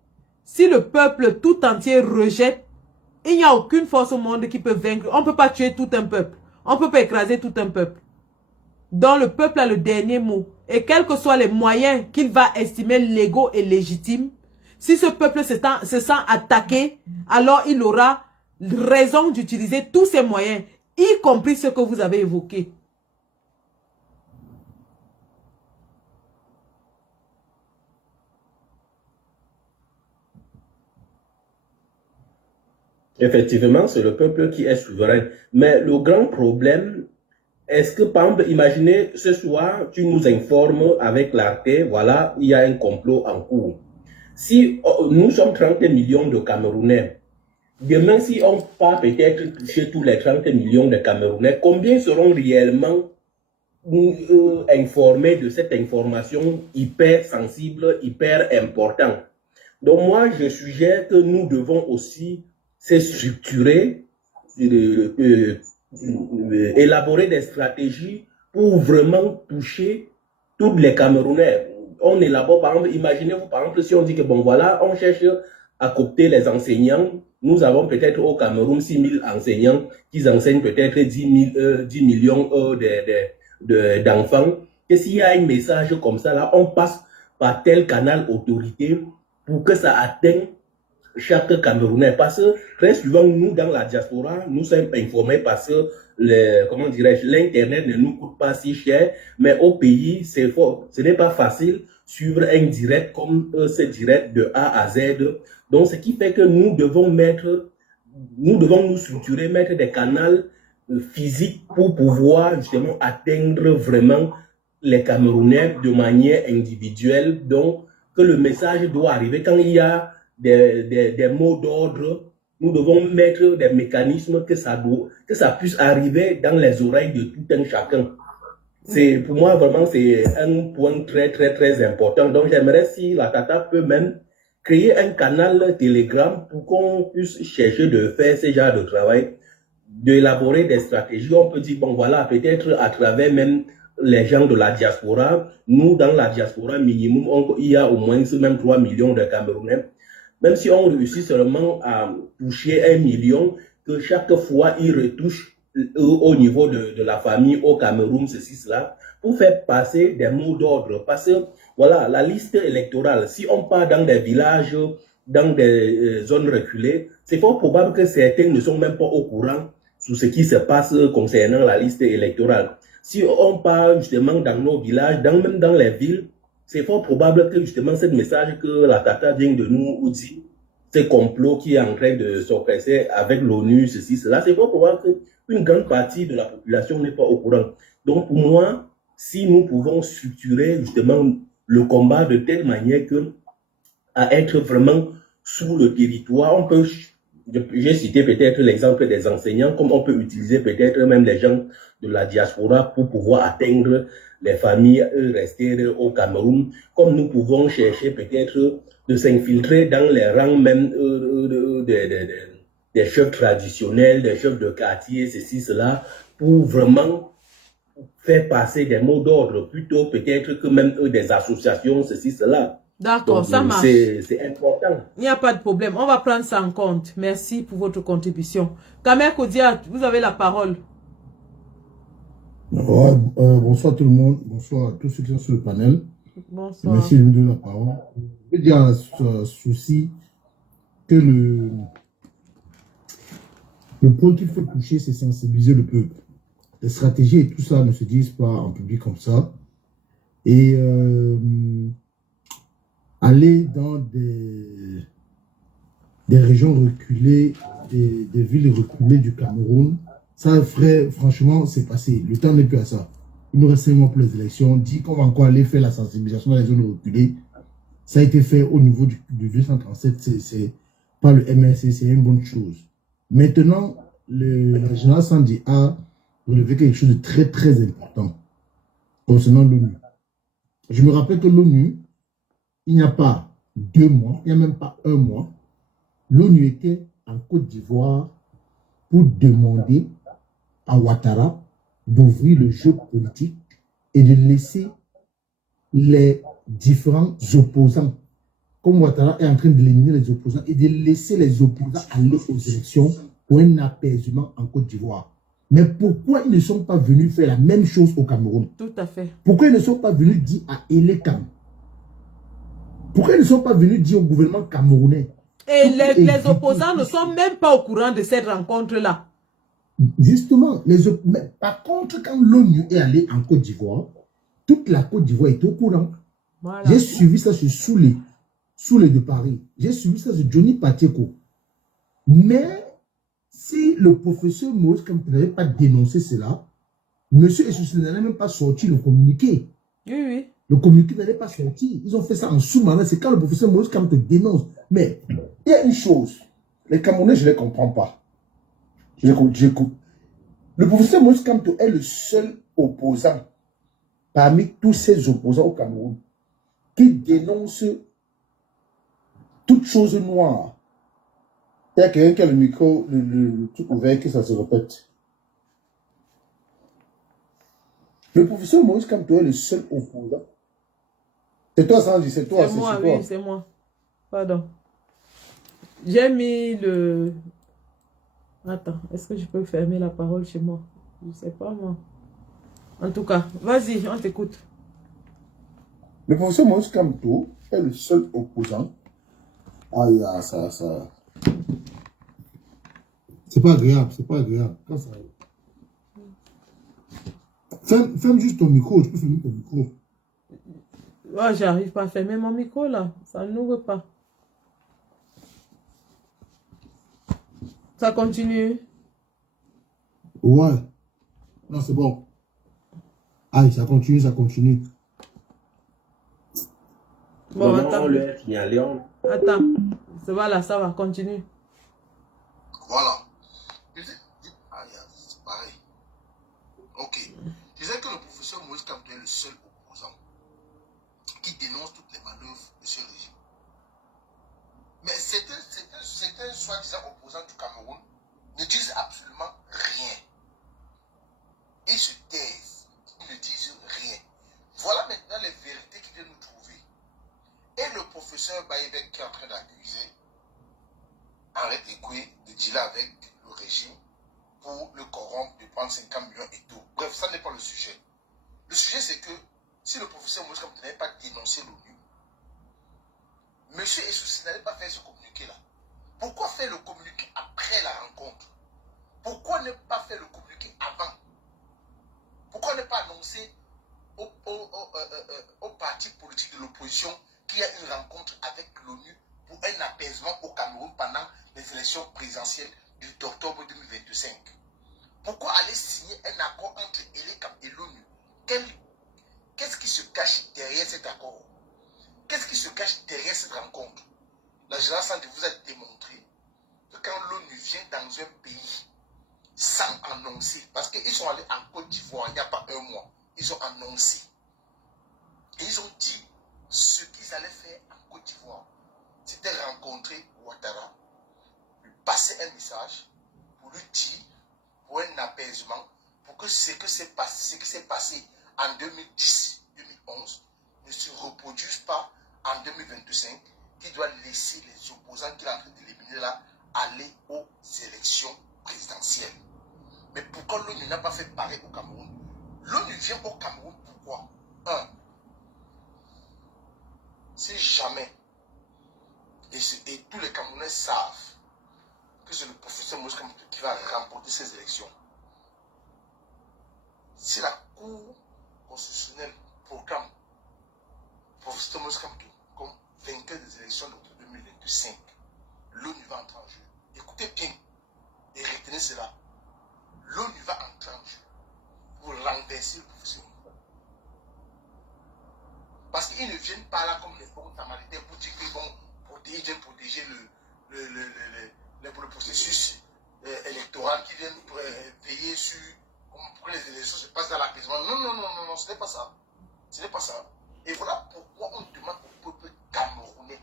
si le peuple tout entier rejette, il n'y a aucune force au monde qui peut vaincre. On ne peut pas tuer tout un peuple. On ne peut pas écraser tout un peuple. Donc le peuple a le dernier mot. Et quels que soient les moyens qu'il va estimer légaux et légitimes, si ce peuple se sent attaqué, alors il aura raison d'utiliser tous ces moyens, y compris ceux que vous avez évoqués. Effectivement, c'est le peuple qui est souverain. Mais le grand problème, est-ce que, par exemple, imaginez ce soir, tu nous informes avec l'Arte, voilà, il y a un complot en cours. Si nous sommes 30 millions de Camerounais, demain, si on part peut-être chez tous les 30 millions de Camerounais, combien seront réellement informés de cette information hyper sensible, hyper importante? Donc moi, je suggère que nous devons aussi se structurer, élaborer des stratégies pour vraiment toucher tous les Camerounais. On élabore, par exemple, imaginez-vous, par exemple, si on dit que, bon, voilà, on cherche à coopter les enseignants. Nous avons peut-être au Cameroun 6 000 enseignants qui enseignent peut-être 10 millions d'enfants. Et s'il y a un message comme ça, là, on passe par tel canal autorité pour que ça atteigne chaque Camerounais. Parce que très souvent, nous, dans la diaspora, nous sommes informés parce que l'Internet ne nous coûte pas si cher, mais au pays, c'est fort. Ce n'est pas facile suivre un direct comme ce direct de A à Z. Donc, ce qui fait que nous devons nous structurer, mettre des canaux physiques pour pouvoir justement atteindre vraiment les Camerounais de manière individuelle. Donc, que le message doit arriver quand il y a des mots d'ordre. Nous devons mettre des mécanismes que ça puisse arriver dans les oreilles de tout un chacun. Pour moi, vraiment, c'est un point très, très, très important. Donc, j'aimerais si la Tata peut même créer un canal Telegram pour qu'on puisse chercher de faire ce genre de travail, d'élaborer des stratégies. On peut dire, bon, voilà, peut-être à travers même les gens de la diaspora. Nous, dans la diaspora, minimum, il y a au moins même 3 millions de Camerounais. Même si on réussit seulement à toucher 1 million, que chaque fois, ils retouchent au niveau de la famille, au Cameroun, ceci, cela, pour faire passer des mots d'ordre. Parce que, voilà, la liste électorale, si on part dans des villages, dans des zones reculées, c'est fort probable que certains ne sont même pas au courant sur ce qui se passe concernant la liste électorale. Si on part justement dans nos villages, même dans les villes, c'est fort probable que justement ce message que la Tata vient de nous dire, ce complot qui est en train de s'oppresser avec l'ONU, ceci, cela, c'est fort probable qu'une grande partie de la population n'est pas au courant. Donc pour moi, si nous pouvons structurer justement le combat de telle manière que à être vraiment sous le territoire, on peut, j'ai cité peut-être l'exemple des enseignants, comme on peut utiliser peut-être même les gens de la diaspora pour pouvoir atteindre les familles restées au Cameroun, comme nous pouvons chercher peut-être de s'infiltrer dans les rangs même des chefs traditionnels, des chefs de quartier, ceci, cela, pour vraiment faire passer des mots d'ordre, plutôt peut-être que même des associations, ceci, cela. D'accord, ça marche. C'est important. Il n'y a pas de problème. On va prendre ça en compte. Merci pour votre contribution. Kamer Kodia, vous avez la parole. Bonsoir tout le monde. Bonsoir à tous ceux qui sont sur le panel. Bonsoir. Merci de me donner la parole. Je veux dire à ce souci que le point qu'il faut toucher, c'est sensibiliser le peuple. Les stratégies et tout ça ne se disent pas en public comme ça. Et aller dans des régions reculées, des villes reculées du Cameroun, ça, frère, franchement, c'est passé. Le temps n'est plus à ça. Il nous reste 5 mois pour les élections. On dit qu'on va encore aller faire la sensibilisation dans les zones reculées. Ça a été fait au niveau du 237. C'est pas le MSC, c'est une bonne chose. Maintenant, le général Sandi a relevé quelque chose de très, très important concernant l'ONU. Je me rappelle que l'ONU, il n'y a pas 2 mois, il n'y a même pas 1 mois, l'ONU était en Côte d'Ivoire pour demander à Ouattara d'ouvrir le jeu politique et de laisser les différents opposants, comme Ouattara est en train d'éliminer les opposants, et de laisser les opposants aller aux élections pour un apaisement en Côte d'Ivoire. Mais pourquoi ils ne sont pas venus faire la même chose au Cameroun? Tout à fait. Pourquoi ils ne sont pas venus dire à Elekam? Pourquoi ils ne sont pas venus dire au gouvernement camerounais? Et les opposants ne sont même pas au courant de cette rencontre-là. Justement, mais par contre, quand l'ONU est allée en Côte d'Ivoire, toute la Côte d'Ivoire est au courant. Voilà. J'ai suivi ça sur Soulé de Paris. J'ai suivi ça sur Johnny Pacheco. Mais si le professeur Maurice Kamto n'avait pas dénoncé cela, M. Essoussé n'allait même pas sortir le communiqué. Oui, oui. Le communiqué n'allait pas sortir. Ils ont fait ça en sous-marin. C'est quand le professeur Maurice Kamto dénonce. Mais il y a une chose. Les Camerounais, je ne les comprends pas. J'écoute. Le professeur Maurice Kamto est le seul opposant parmi tous ces opposants au Cameroun qui dénonce toute chose noire. Il y a quelqu'un qui a le micro, le truc ouvert, que ça se répète. Le professeur Maurice Kamto est le seul opposant. C'est toi, Sandy, c'est toi. C'est moi, oui, c'est moi. Pardon. J'ai mis le... Attends, est-ce que je peux fermer la parole chez moi? Je ne sais pas, moi. En tout cas, vas-y, on t'écoute. Le professeur Maurice Kamto est le seul opposant Ah, ça. C'est pas agréable, c'est pas agréable. Quand ça... Ferme juste ton micro, tu peux fermer ton micro. Ouais, j'arrive pas à fermer mon micro là, ça n'ouvre pas. Ça continue. Ouais. Non, c'est bon. Aïe, ça continue, ça continue. Bon, Maman, attends. on lui a signalé. Attends, ça va là, ça va, continue. Voilà. Ah, c'est pareil. Ok. Je disais que le professeur Moïse Kamto est le seul opposant qui dénonce toutes les manœuvres de ce régime. Mais certains soi-disant opposants du Cameroun ne disent absolument rien. Ils se taisent. Ils ne disent rien. Voilà maintenant les vérités qu'ils viennent nous trouver. Et le professeur Baïbek qui est en train d'accuser Henri Ekoué de dealer avec le régime pour le corrompre, de prendre 50 millions et tout. Bref, ça n'est pas le sujet. Le sujet, c'est que si le professeur Moïse Kamto n'avait pas dénoncé l'ONU, M. Essoussi n'allait pas faire ce communiqué-là. Pourquoi faire le communiqué après la rencontre? Pourquoi ne pas faire le communiqué avant? Pourquoi ne pas annoncer aux partis politiques de l'opposition qu'il y a une rencontre avec l'ONU pour un apaisement au Cameroun pendant les élections présidentielles d'octobre 2025? Pourquoi aller signer un accord entre ELECAM et l'ONU? Qu'est-ce qui se cache derrière cet accord? Qu'est-ce qui se cache derrière cette rencontre? La génération de vous a démontré que quand l'ONU vient dans un pays sans annoncer, parce qu'ils sont allés en Côte d'Ivoire il n'y a pas un mois, ils ont annoncé. Et ils ont dit ce qu'ils allaient faire en Côte d'Ivoire. C'était rencontrer Ouattara, lui passer un message, pour lui dire, pour un apaisement, pour que ce qui s'est passé en 2010-2011 ne se reproduise pas en 2025, qui doit laisser les opposants qu'il est en train d'éliminer là aller aux élections présidentielles. Mais pourquoi l'ONU n'a pas fait pareil au Cameroun? L'ONU vient au Cameroun pourquoi? Si jamais, et tous les Camerounais savent que c'est le professeur Moïse Kamto qui va remporter ces élections, si la Cour constitutionnelle proclame le professeur Moïse Kamto comme vainqueur des élections de 2025, l'ONU va entrer en jeu. Écoutez bien et retenez cela. L'ONU va entrer en jeu pour renverser le professeur. Parce qu'ils ne viennent pas là comme les bons samaritains pour dire qu'ils vont protéger le processus électoral, qui viennent veiller sur pour que les élections se passent dans l'apaisement. Non, ce n'est pas ça. Ce n'est pas ça. Et voilà pourquoi on demande au peuple camerounais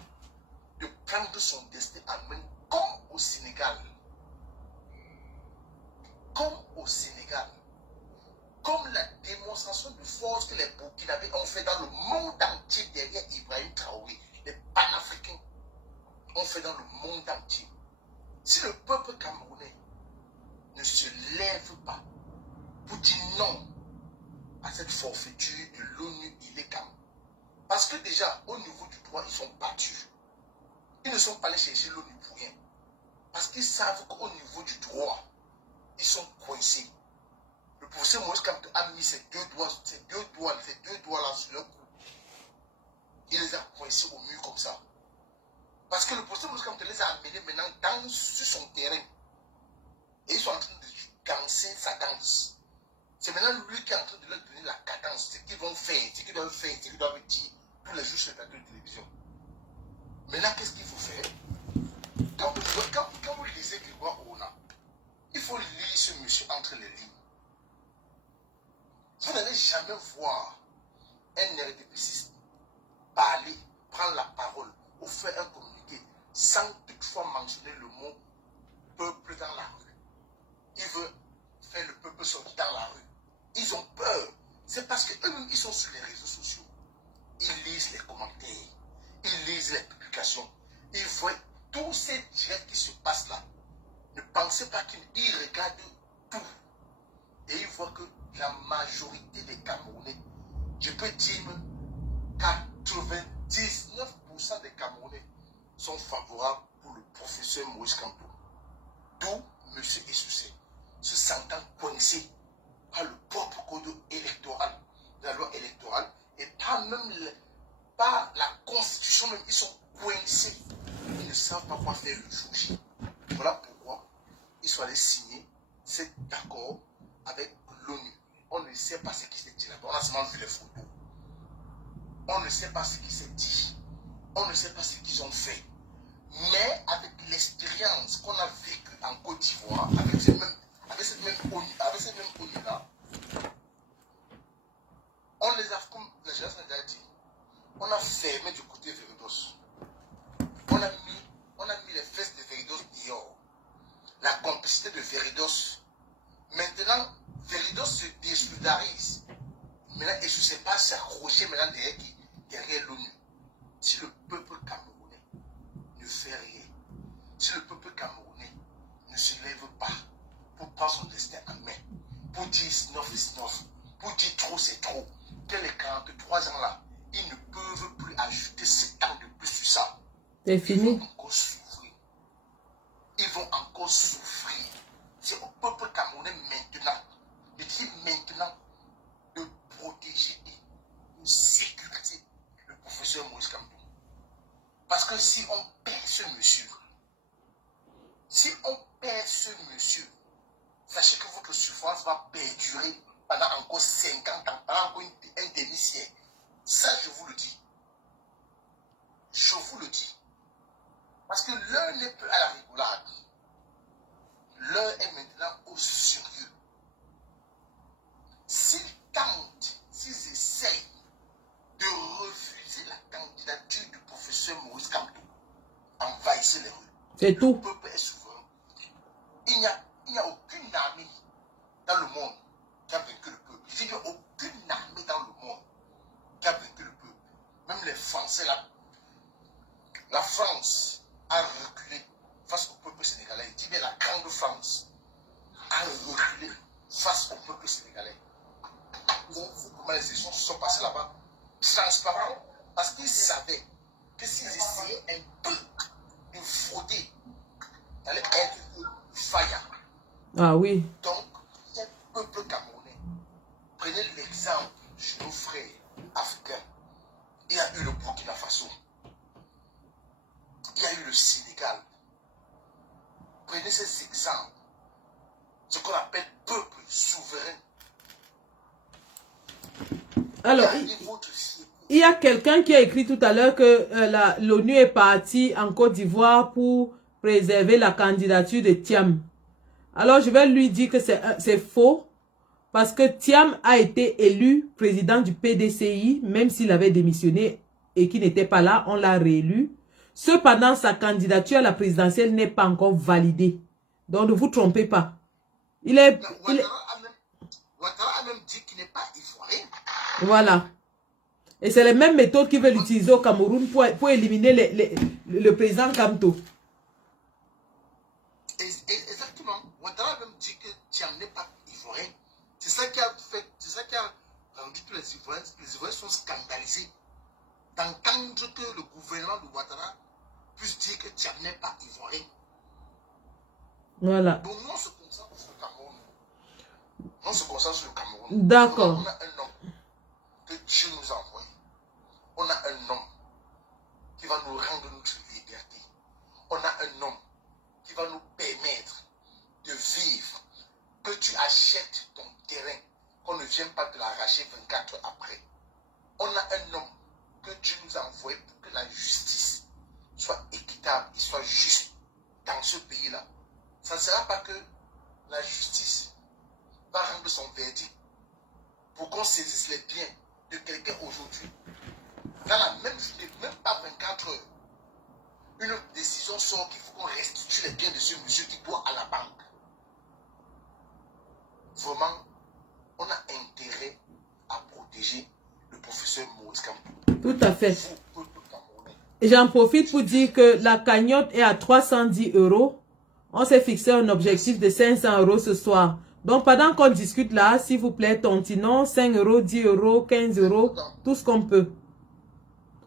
de prendre son destin en main, comme au Sénégal. Comme au Sénégal. Comme la démonstration de force que les Burkinabés ont fait dans le monde entier derrière Ibrahim Traoré, les panafricains ont fait dans le monde entier. Si le peuple camerounais ne se lève pas pour dire non à cette forfaiture de l'ONU ILECAM, parce que déjà, au niveau du droit, ils sont battus. Ils ne sont pas allés chercher l'ONU pour rien. Parce qu'ils savent qu'au niveau du droit, ils sont coincés. Le professeur Moïse Kamto a mis ses deux doigts là sur leur cou. Il les a coincés au mur comme ça. Parce que le professeur Moïse Kamto les a amenés maintenant sur son terrain. Et ils sont en train de danser sa danse. C'est maintenant lui qui est en train de leur donner la cadence, ce qu'ils vont faire, ce qu'ils doivent faire, ce qu'ils doivent dire tous les jours sur le plateau de télévision. Maintenant, qu'est-ce qu'il faut faire? Quand vous lisez Grégoire Ouna, il faut lire ce monsieur entre les lignes. Vous n'allez jamais voir un RDPCiste parler, prendre la parole ou faire un communiqué sans toutefois mentionner le mot peuple dans la rue. Il veut faire le peuple sortir dans la rue. Ils ont peur. C'est parce qu'eux-mêmes, ils sont sur les réseaux sociaux. Ils lisent les commentaires. Ils lisent les publications. Ils voient tous ces directs qui se passent là. Ne pensez pas qu'ils regardent tout. Et ils voient que la majorité des Camerounais, je peux dire 99% des Camerounais sont favorables pour le professeur Moïse Kamto. D'où M. Essoussé, se sentant coincé par le propre code électoral, la loi électorale, et pas la constitution même, ils sont coincés. Ils ne savent pas quoi faire le jour J. Voilà pourquoi ils sont allés signer cet accord avec l'ONU. On ne sait pas ce qui s'est dit là-bas. On a seulement vu les photos. On ne sait pas ce qui s'est dit. On ne sait pas ce qu'ils ont fait. Mais avec l'expérience qu'on a vécue en Côte d'Ivoire, avec cette même ONU-là, on les a, comme la jeunesse a dit, on a fermé du côté Veridos. On a mis les fesses de Veridos dehors. La complicité de Veridos. Maintenant, Veridos se désolidarise. Maintenant, et je ne sais pas s'accrocher maintenant derrière l'ONU. Si le peuple camerounais ne fait rien, si le peuple camerounais ne se lève pas pour prendre son destin en main, pour dire snuff is snuff, pour dire trop c'est trop, que les 43 ans là, ils ne peuvent plus ajouter 7 ans de plus sur ça. C'est fini. Ils vont encore souffrir. Ils vont encore souffrir. C'est au peuple camerounais maintenant, je dis maintenant, de protéger et de sécuriser le professeur Moïse Kamto. Parce que si on perd ce monsieur, sachez que votre souffrance va perdurer pendant encore 50 ans, pendant encore un demi-siècle. Ça, je vous le dis. Je vous le dis. Parce que l'un n'est plus à la rigolade. L'un est maintenant au sérieux. S'ils tentent, s'ils essayent de refuser la candidature du professeur Moïse Kamto, envahissez les rues. C'est tout. Le peuple est souverain. Il n'y a aucune armée dans le monde qui a vaincu le peuple. Il n'y a aucune armée dans le monde qui a vaincu le peuple. Même les Français là. La France a reculé face au peuple sénégalais. Il dit bien la grande France a reculé face au peuple sénégalais. Vous voyez comment les élections se sont passées là-bas? Transparent. Parce qu'ils savaient que s'ils essayaient un peu de frauder, ça allait être faillant. Ah oui. Donc, ce peuple camerounais, prenez l'exemple de nos frères africains. Il y a eu le Burkina Faso. Il y a eu le Sénégal. Prenez ces exemples. Ce qu'on appelle peuple souverain. Alors, il y a quelqu'un qui a écrit tout à l'heure que l'ONU est partie en Côte d'Ivoire pour préserver la candidature de Thiam. Alors, je vais lui dire que c'est faux. Parce que Thiam a été élu président du PDCI, même s'il avait démissionné et qu'il n'était pas là, on l'a réélu. Cependant, sa candidature à la présidentielle n'est pas encore validée. Donc, ne vous trompez pas. Ouattara a même dit qu'il n'est pas ivoirien. Voilà. Et c'est les mêmes méthodes qu'ils veulent utiliser au Cameroun pour éliminer le président Kamto. Exactement. Ouattara a même dit que Thiam n'est pas ivoirien. C'est ça qui a rendu tous les Ivoiriens. Les Ivoiriens sont scandalisés d'entendre que le gouvernement de Ouattara puisse dire que Thiam n'est pas ivoirien. Voilà. Donc, nous, on se concentre sur le Cameroun. On se concentre sur le Cameroun. D'accord. On a un homme que Dieu nous a envoyé. On a un homme qui va nous rendre notre liberté. On a un homme qui va nous permettre de vivre. Que tu achètes ton terrain, qu'on ne vienne pas te l'arracher 24 heures après. On a un homme que Dieu nous a envoyé pour que la justice soit équitable et soit juste dans ce pays-là. Ça ne sera pas que la justice va rendre son verdict pour qu'on saisisse les biens de quelqu'un aujourd'hui. Dans la même journée, même pas 24 heures, une décision sort qu'il faut qu'on restitue les biens de ce monsieur qui doit à la banque. Vraiment, on a intérêt à protéger le professeur Moïse Kamto. Tout à fait. J'en profite pour dire que la cagnotte est à 310 €. On s'est fixé un objectif de 500 € ce soir. Donc, pendant qu'on discute là, s'il vous plaît, tontinons 5 €, 10 €, 15 €, tout ce qu'on peut.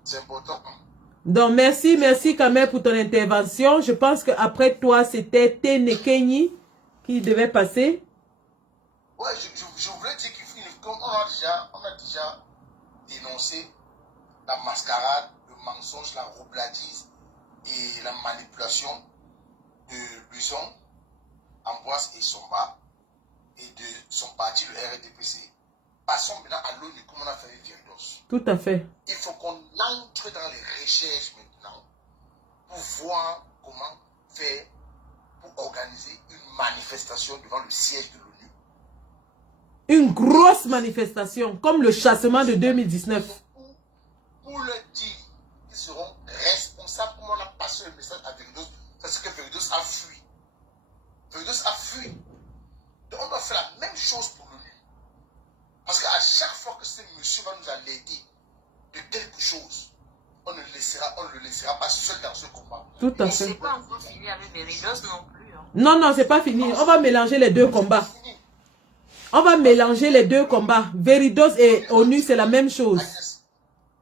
C'est important. Donc, merci Kamel pour ton intervention. Je pense qu'après toi, c'était Ténékéni qui devait passer. Ouais, je voulais dire qu'on a déjà dénoncé la mascarade, le mensonge, la roubladise et la manipulation de Luson, Ambroise et Somba et de son parti, le RDPC. Passons maintenant à l'ONU, comme on a fait avec Viridos. Tout à fait. Il faut qu'on entre dans les recherches maintenant pour voir comment faire pour organiser une manifestation devant le siège de l'ONU. Une grosse manifestation, comme le chassement de 2019. Pour leur dire qu'ils seront responsables, comme on a passé le message à Viridos, parce que Viridos a fui. Viridos a fui. Donc on doit faire la même chose pour l'ONU. Parce qu'à chaque fois que ce monsieur va nous alléguer de quelque chose, on ne le laissera pas seul dans ce combat. Tout à fait. C'est pas encore fini avec Viridos non plus. Hein. Non, c'est pas fini. On va mélanger les deux combats. On va mélanger les deux combats. Viridos et ONU, c'est la même chose.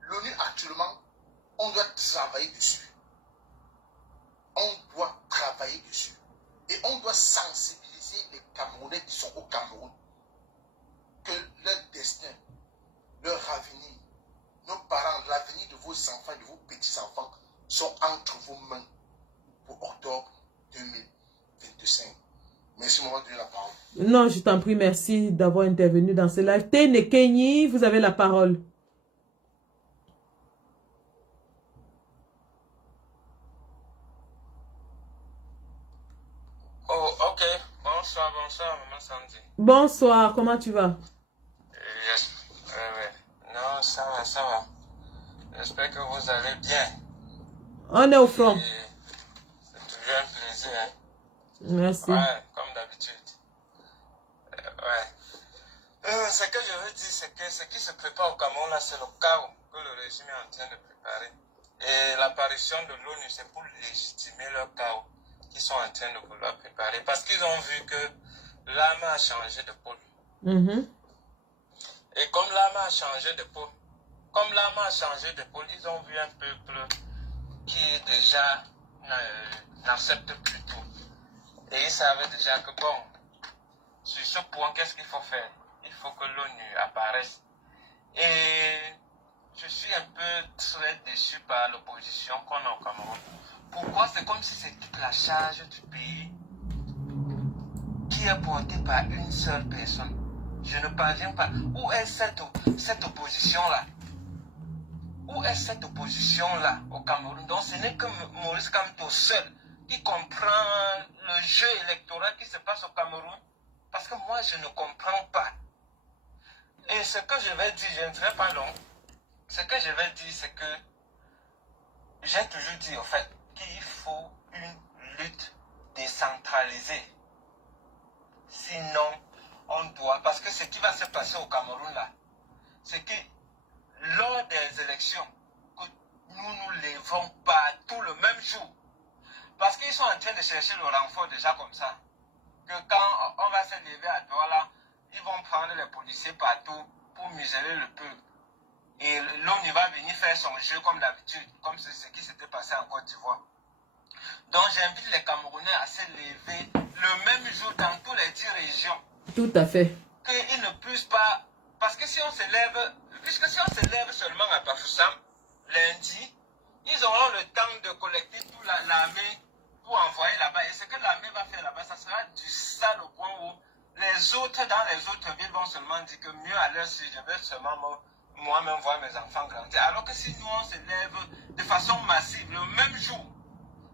L'ONU, actuellement, on doit travailler dessus. On doit travailler dessus. Et on doit sensibiliser les Camerounais qui sont au Cameroun que leur destin, leur avenir, nos parents, l'avenir de vos enfants, de vos petits-enfants sont entre vos mains pour octobre 2025. Merci, maman, de donner la parole. Non, je t'en prie, merci d'avoir intervenu dans ce live. Ténékéni, vous avez la parole. Oh, ok. Bonsoir, maman Sandy. Bonsoir, comment tu vas? Yes. Non, ça va. J'espère que vous allez bien. On est au front. C'est toujours un plaisir. Hein? Merci. Ouais, comme d'habitude. Ouais. Ce que je veux dire, c'est que ce qui se prépare au Cameroun, là, c'est le chaos que le régime est en train de préparer. Et l'apparition de l'ONU, c'est pour légitimer leur chaos qu'ils sont en train de vouloir préparer. Parce qu'ils ont vu que l'âme a changé de pôle. Et comme l'âme a changé de pôle, ils ont vu un peuple qui déjà n'accepte plus tout. Et ils savaient déjà que bon, sur ce point, qu'est-ce qu'il faut faire? Il faut que l'ONU apparaisse. Et je suis un peu très déçu par l'opposition qu'on a au Cameroun. Pourquoi? C'est comme si c'est toute la charge du pays qui est portée par une seule personne. Je ne parviens pas. Où est cette opposition-là? Où est cette opposition-là au Cameroun? Donc ce n'est que Maurice Kamto seul qui comprend le jeu électoral qui se passe au Cameroun. Parce que moi, je ne comprends pas. Et ce que je vais dire, je ne serai pas long. Ce que je vais dire, c'est que j'ai toujours dit, au fait, qu'il faut une lutte décentralisée. Sinon, on doit... Parce que ce qui va se passer au Cameroun, là, c'est que lors des élections, que nous lèvons partout le même jour. Parce qu'ils sont en train de chercher le renfort déjà comme ça. Que quand on va se lever à Douala, ils vont prendre les policiers partout pour museler le peuple. Et l'ONU va venir faire son jeu comme d'habitude, comme c'est ce qui s'était passé en Côte d'Ivoire. Donc j'invite les Camerounais à se lever le même jour dans toutes les 10 régions. Tout à fait. Qu'ils ne puissent pas... Parce que si on se lève... Puisque si on se lève seulement à Bafoussam, lundi, ils auront le temps de collecter toute l'armée pour envoyer là-bas. Et ce que l'armée va faire là-bas, ça sera du sale au point où les autres, dans les autres villes, vont seulement dire que mieux à l'heure si je vais seulement moi-même voir mes enfants grandir. Alors que si nous, on se lève de façon massive, le même jour,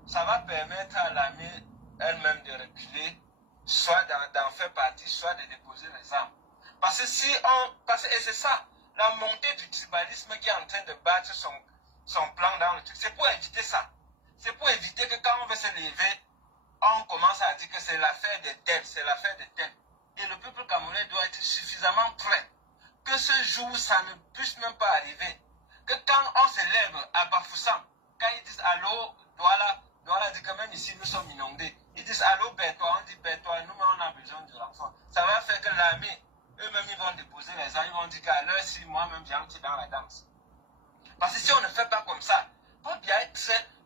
ça va permettre à l'armée elle-même de reculer, soit d'en faire partie, soit de déposer les armes. Parce que si on... et c'est ça, la montée du tribalisme qui est en train de battre son plan dans le truc. C'est pour éviter ça. C'est pour éviter que quand on veut se lever, on commence à dire que c'est l'affaire des têtes, c'est l'affaire des têtes. Et le peuple camerounais doit être suffisamment prêt que ce jour, ça ne puisse même pas arriver. Que quand on se lève à Bafoussam, quand ils disent allô, Douala dit que même ici nous sommes inondés. Ils disent allô, Bertois, on dit Bertois, nous on a besoin de l'enfant. Ça va faire que l'armée, eux-mêmes, ils vont déposer les armes, ils vont dire qu'à l'heure, si moi-même j'entre dans la danse. Parce que si on ne fait pas comme ça, Paul Biya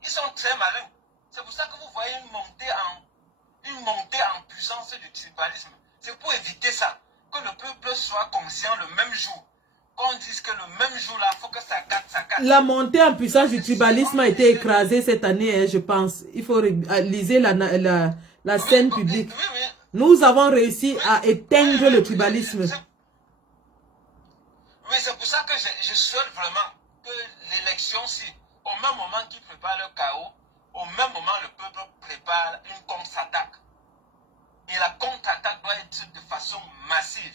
ils sont très malins. C'est pour ça que vous voyez une montée en puissance du tribalisme. C'est pour éviter ça, que le peuple soit conscient le même jour. Qu'on dise que le même jour là, il faut que ça casse. La montée en puissance du tribalisme a été écrasée cette année, je pense. Il faut liser la scène publique. Nous avons réussi à éteindre le tribalisme. Oui, c'est pour ça que je souhaite vraiment que l'élection-ci, au même moment qu'ils préparent le chaos, au même moment le peuple prépare une contre-attaque. Et la contre-attaque doit être de façon massive.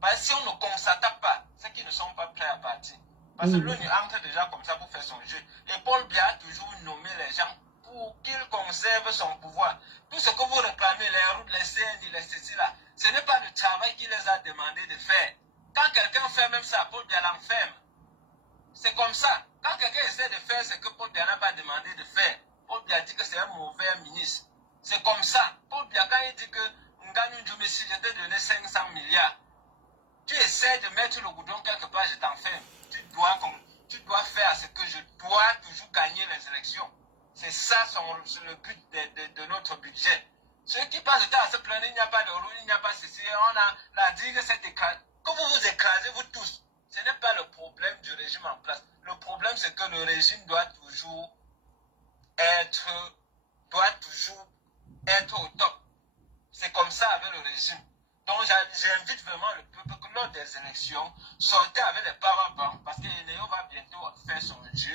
Parce que si on ne contre-attaque pas, ceux qui ne sont pas prêts à partir. Parce que l'ONU entre déjà comme ça pour faire son jeu. Et Paul Biya a toujours nommé les gens pour qu'ils conservent son pouvoir. Tout ce que vous réclamez, les routes, les CNI, les ceci là, ce n'est pas le travail qu'il les a demandé de faire. Quand quelqu'un fait même ça, Paul Biya l'enferme. C'est comme ça. Quand quelqu'un essaie de faire ce que Paul Biya n'a pas demandé de faire, Paul Biya dit que c'est un mauvais ministre. C'est comme ça. Paul Biya, quand il dit que Nganou Djoumessi, je t'ai donné 500 milliards, tu essaies de mettre le goudron quelque part, je t'enferme. Tu dois faire ce que je dois toujours gagner les élections. C'est ça le but de notre budget. Ceux qui passent le temps à se plaindre, il n'y a pas de roue, il n'y a pas ceci, on a la digue, c'est écrasé. Que vous vous écrasez, vous tous, ce n'est pas le problème du régime en place. Le problème, c'est que le régime doit toujours être au top. C'est comme ça avec le régime. Donc j'invite vraiment le peuple que lors des élections, sortez avec les parents, parce que Néo va bientôt faire son jeu,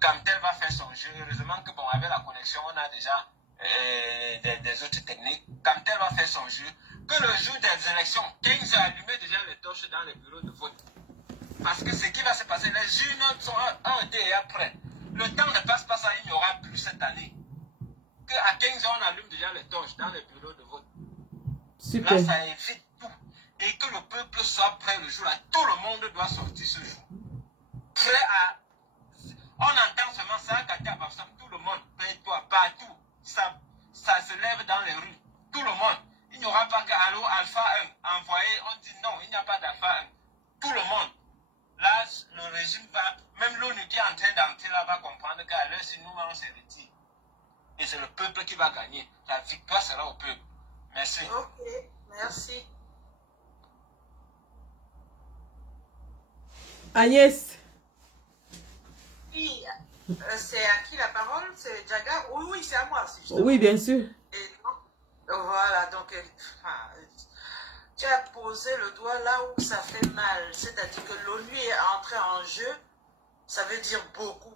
Kamtel va faire son jeu. Heureusement que bon, avec la connexion, on a déjà des autres techniques. Kamtel va faire son jeu. Que le jour des élections, Keynes a allumé déjà les torches dans les bureaux de vote. Parce que ce qui va se passer, les urnes ont été prêtes. Le temps ne passe pas ça, il n'y aura plus cette année. Qu'à 15 ans, on allume déjà les torches dans les bureaux de vote. Super. Là, ça évite tout. Et que le peuple soit prêt le jour là. Tout le monde doit sortir ce jour. Prêt à... On entend seulement ça, tout le monde, prête-toi, partout. Ça se lève dans les rues. Tout le monde. Il n'y aura pas qu'Allo Alpha 1 envoyé. On dit non, il n'y a pas d'Alpha 1. Tout le monde. Là, le régime va... Même l'ONU qui est en train d'entrer là va comprendre qu'à l'heure, si nous, on se retire. Et c'est le peuple qui va gagner. La victoire sera au peuple. Merci. Ok, merci. Agnès. Oui, c'est à qui la parole? C'est Jaga? Oui, c'est à moi. Oui, bien sûr. Et voilà, donc tu as posé le doigt là où ça fait mal. C'est-à-dire que l'ONU est entrée en jeu, ça veut dire beaucoup.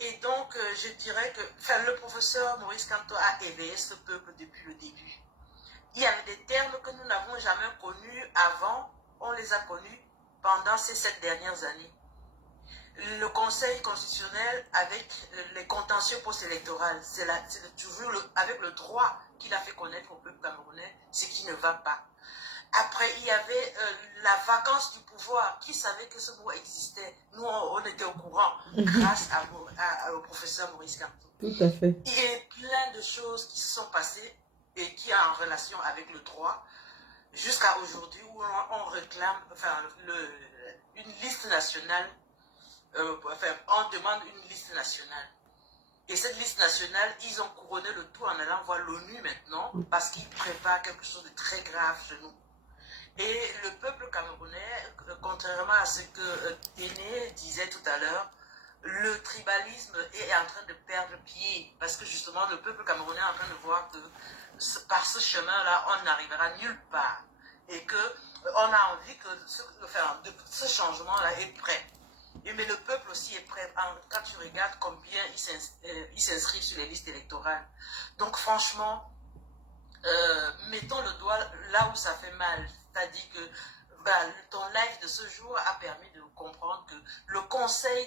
Et donc, je dirais que le professeur Maurice Kamto a éveillé ce peuple depuis le début. Il y avait des termes que nous n'avons jamais connus avant, on les a connus pendant ces 7 dernières années. Le Conseil constitutionnel avec les contentieux post-électoraux, c'est toujours avec le droit qu'il a fait connaître au peuple camerounais ce qui ne va pas. Après, il y avait la vacance du pouvoir. Qui savait que ce mot existait? Nous, on était au courant grâce au professeur Maurice Kamto. Tout à fait. Il y a plein de choses qui se sont passées et qui a en relation avec le droit jusqu'à aujourd'hui où on réclame une liste nationale, on demande une liste nationale. Et cette liste nationale, ils ont couronné le tout en allant voir l'ONU maintenant parce qu'ils préparent quelque chose de très grave chez nous. Et le peuple camerounais, contrairement à ce que Téné disait tout à l'heure, le tribalisme est en train de perdre pied parce que justement le peuple camerounais est en train de voir que par ce chemin-là, on n'arrivera nulle part et qu'on a envie que ce changement-là est prêt. Mais le peuple aussi est prêt quand tu regardes combien il s'inscrit sur les listes électorales. Donc franchement, mettons le doigt là où ça fait mal. C'est-à-dire que ton live de ce jour a permis de comprendre que le Conseil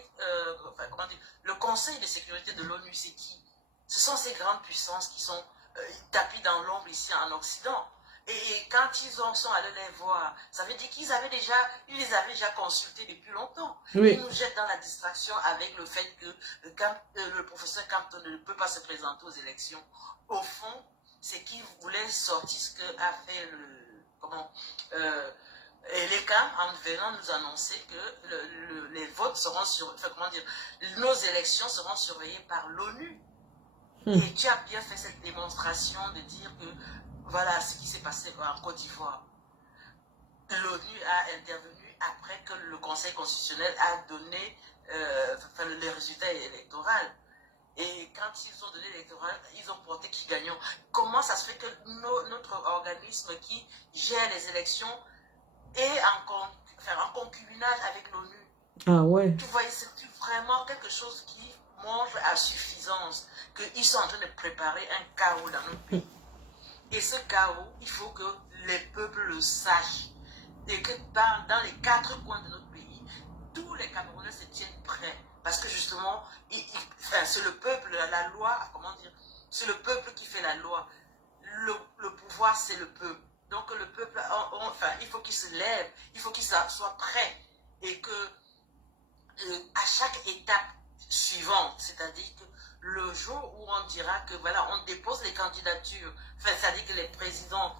de sécurité de l'ONU, c'est qui? Ce sont ces grandes puissances qui sont tapis dans l'ombre ici en Occident. Et quand ils sont allés les voir, ça veut dire qu'ils les avaient déjà consultés depuis longtemps. Oui. Ils nous jettent dans la distraction avec le fait que le professeur Kamto ne peut pas se présenter aux élections. Au fond, c'est qu'ils voulaient sortir ce que a fait Eleka en venant nous annoncer que les votes seront nos élections seront surveillées par l'ONU. Et tu as bien fait cette démonstration de dire que voilà ce qui s'est passé en Côte d'Ivoire. L'ONU a intervenu après que le Conseil constitutionnel a donné les résultats électoraux. Et quand ils ont donné l'électoral, ils ont porté qui gagnant. Comment ça se fait que notre organisme qui gère les élections est en concubinage avec l'ONU? Ah ouais. Tu vois, c'est vraiment quelque chose qui montre à suffisance qu'ils sont en train de préparer un chaos dans notre pays. Et ce chaos, il faut que les peuples le sachent. Et que dans les 4 coins de notre pays, tous les Camerounais se tiennent prêts. Parce que justement, c'est le peuple, la loi, comment dire, c'est le peuple qui fait la loi. Le pouvoir, c'est le peuple. Donc le peuple, il faut qu'il se lève, il faut qu'il soit prêt. Et que à chaque étape suivante, c'est-à-dire que le jour où on dira que voilà, on dépose les candidatures, c'est-à-dire que les présidents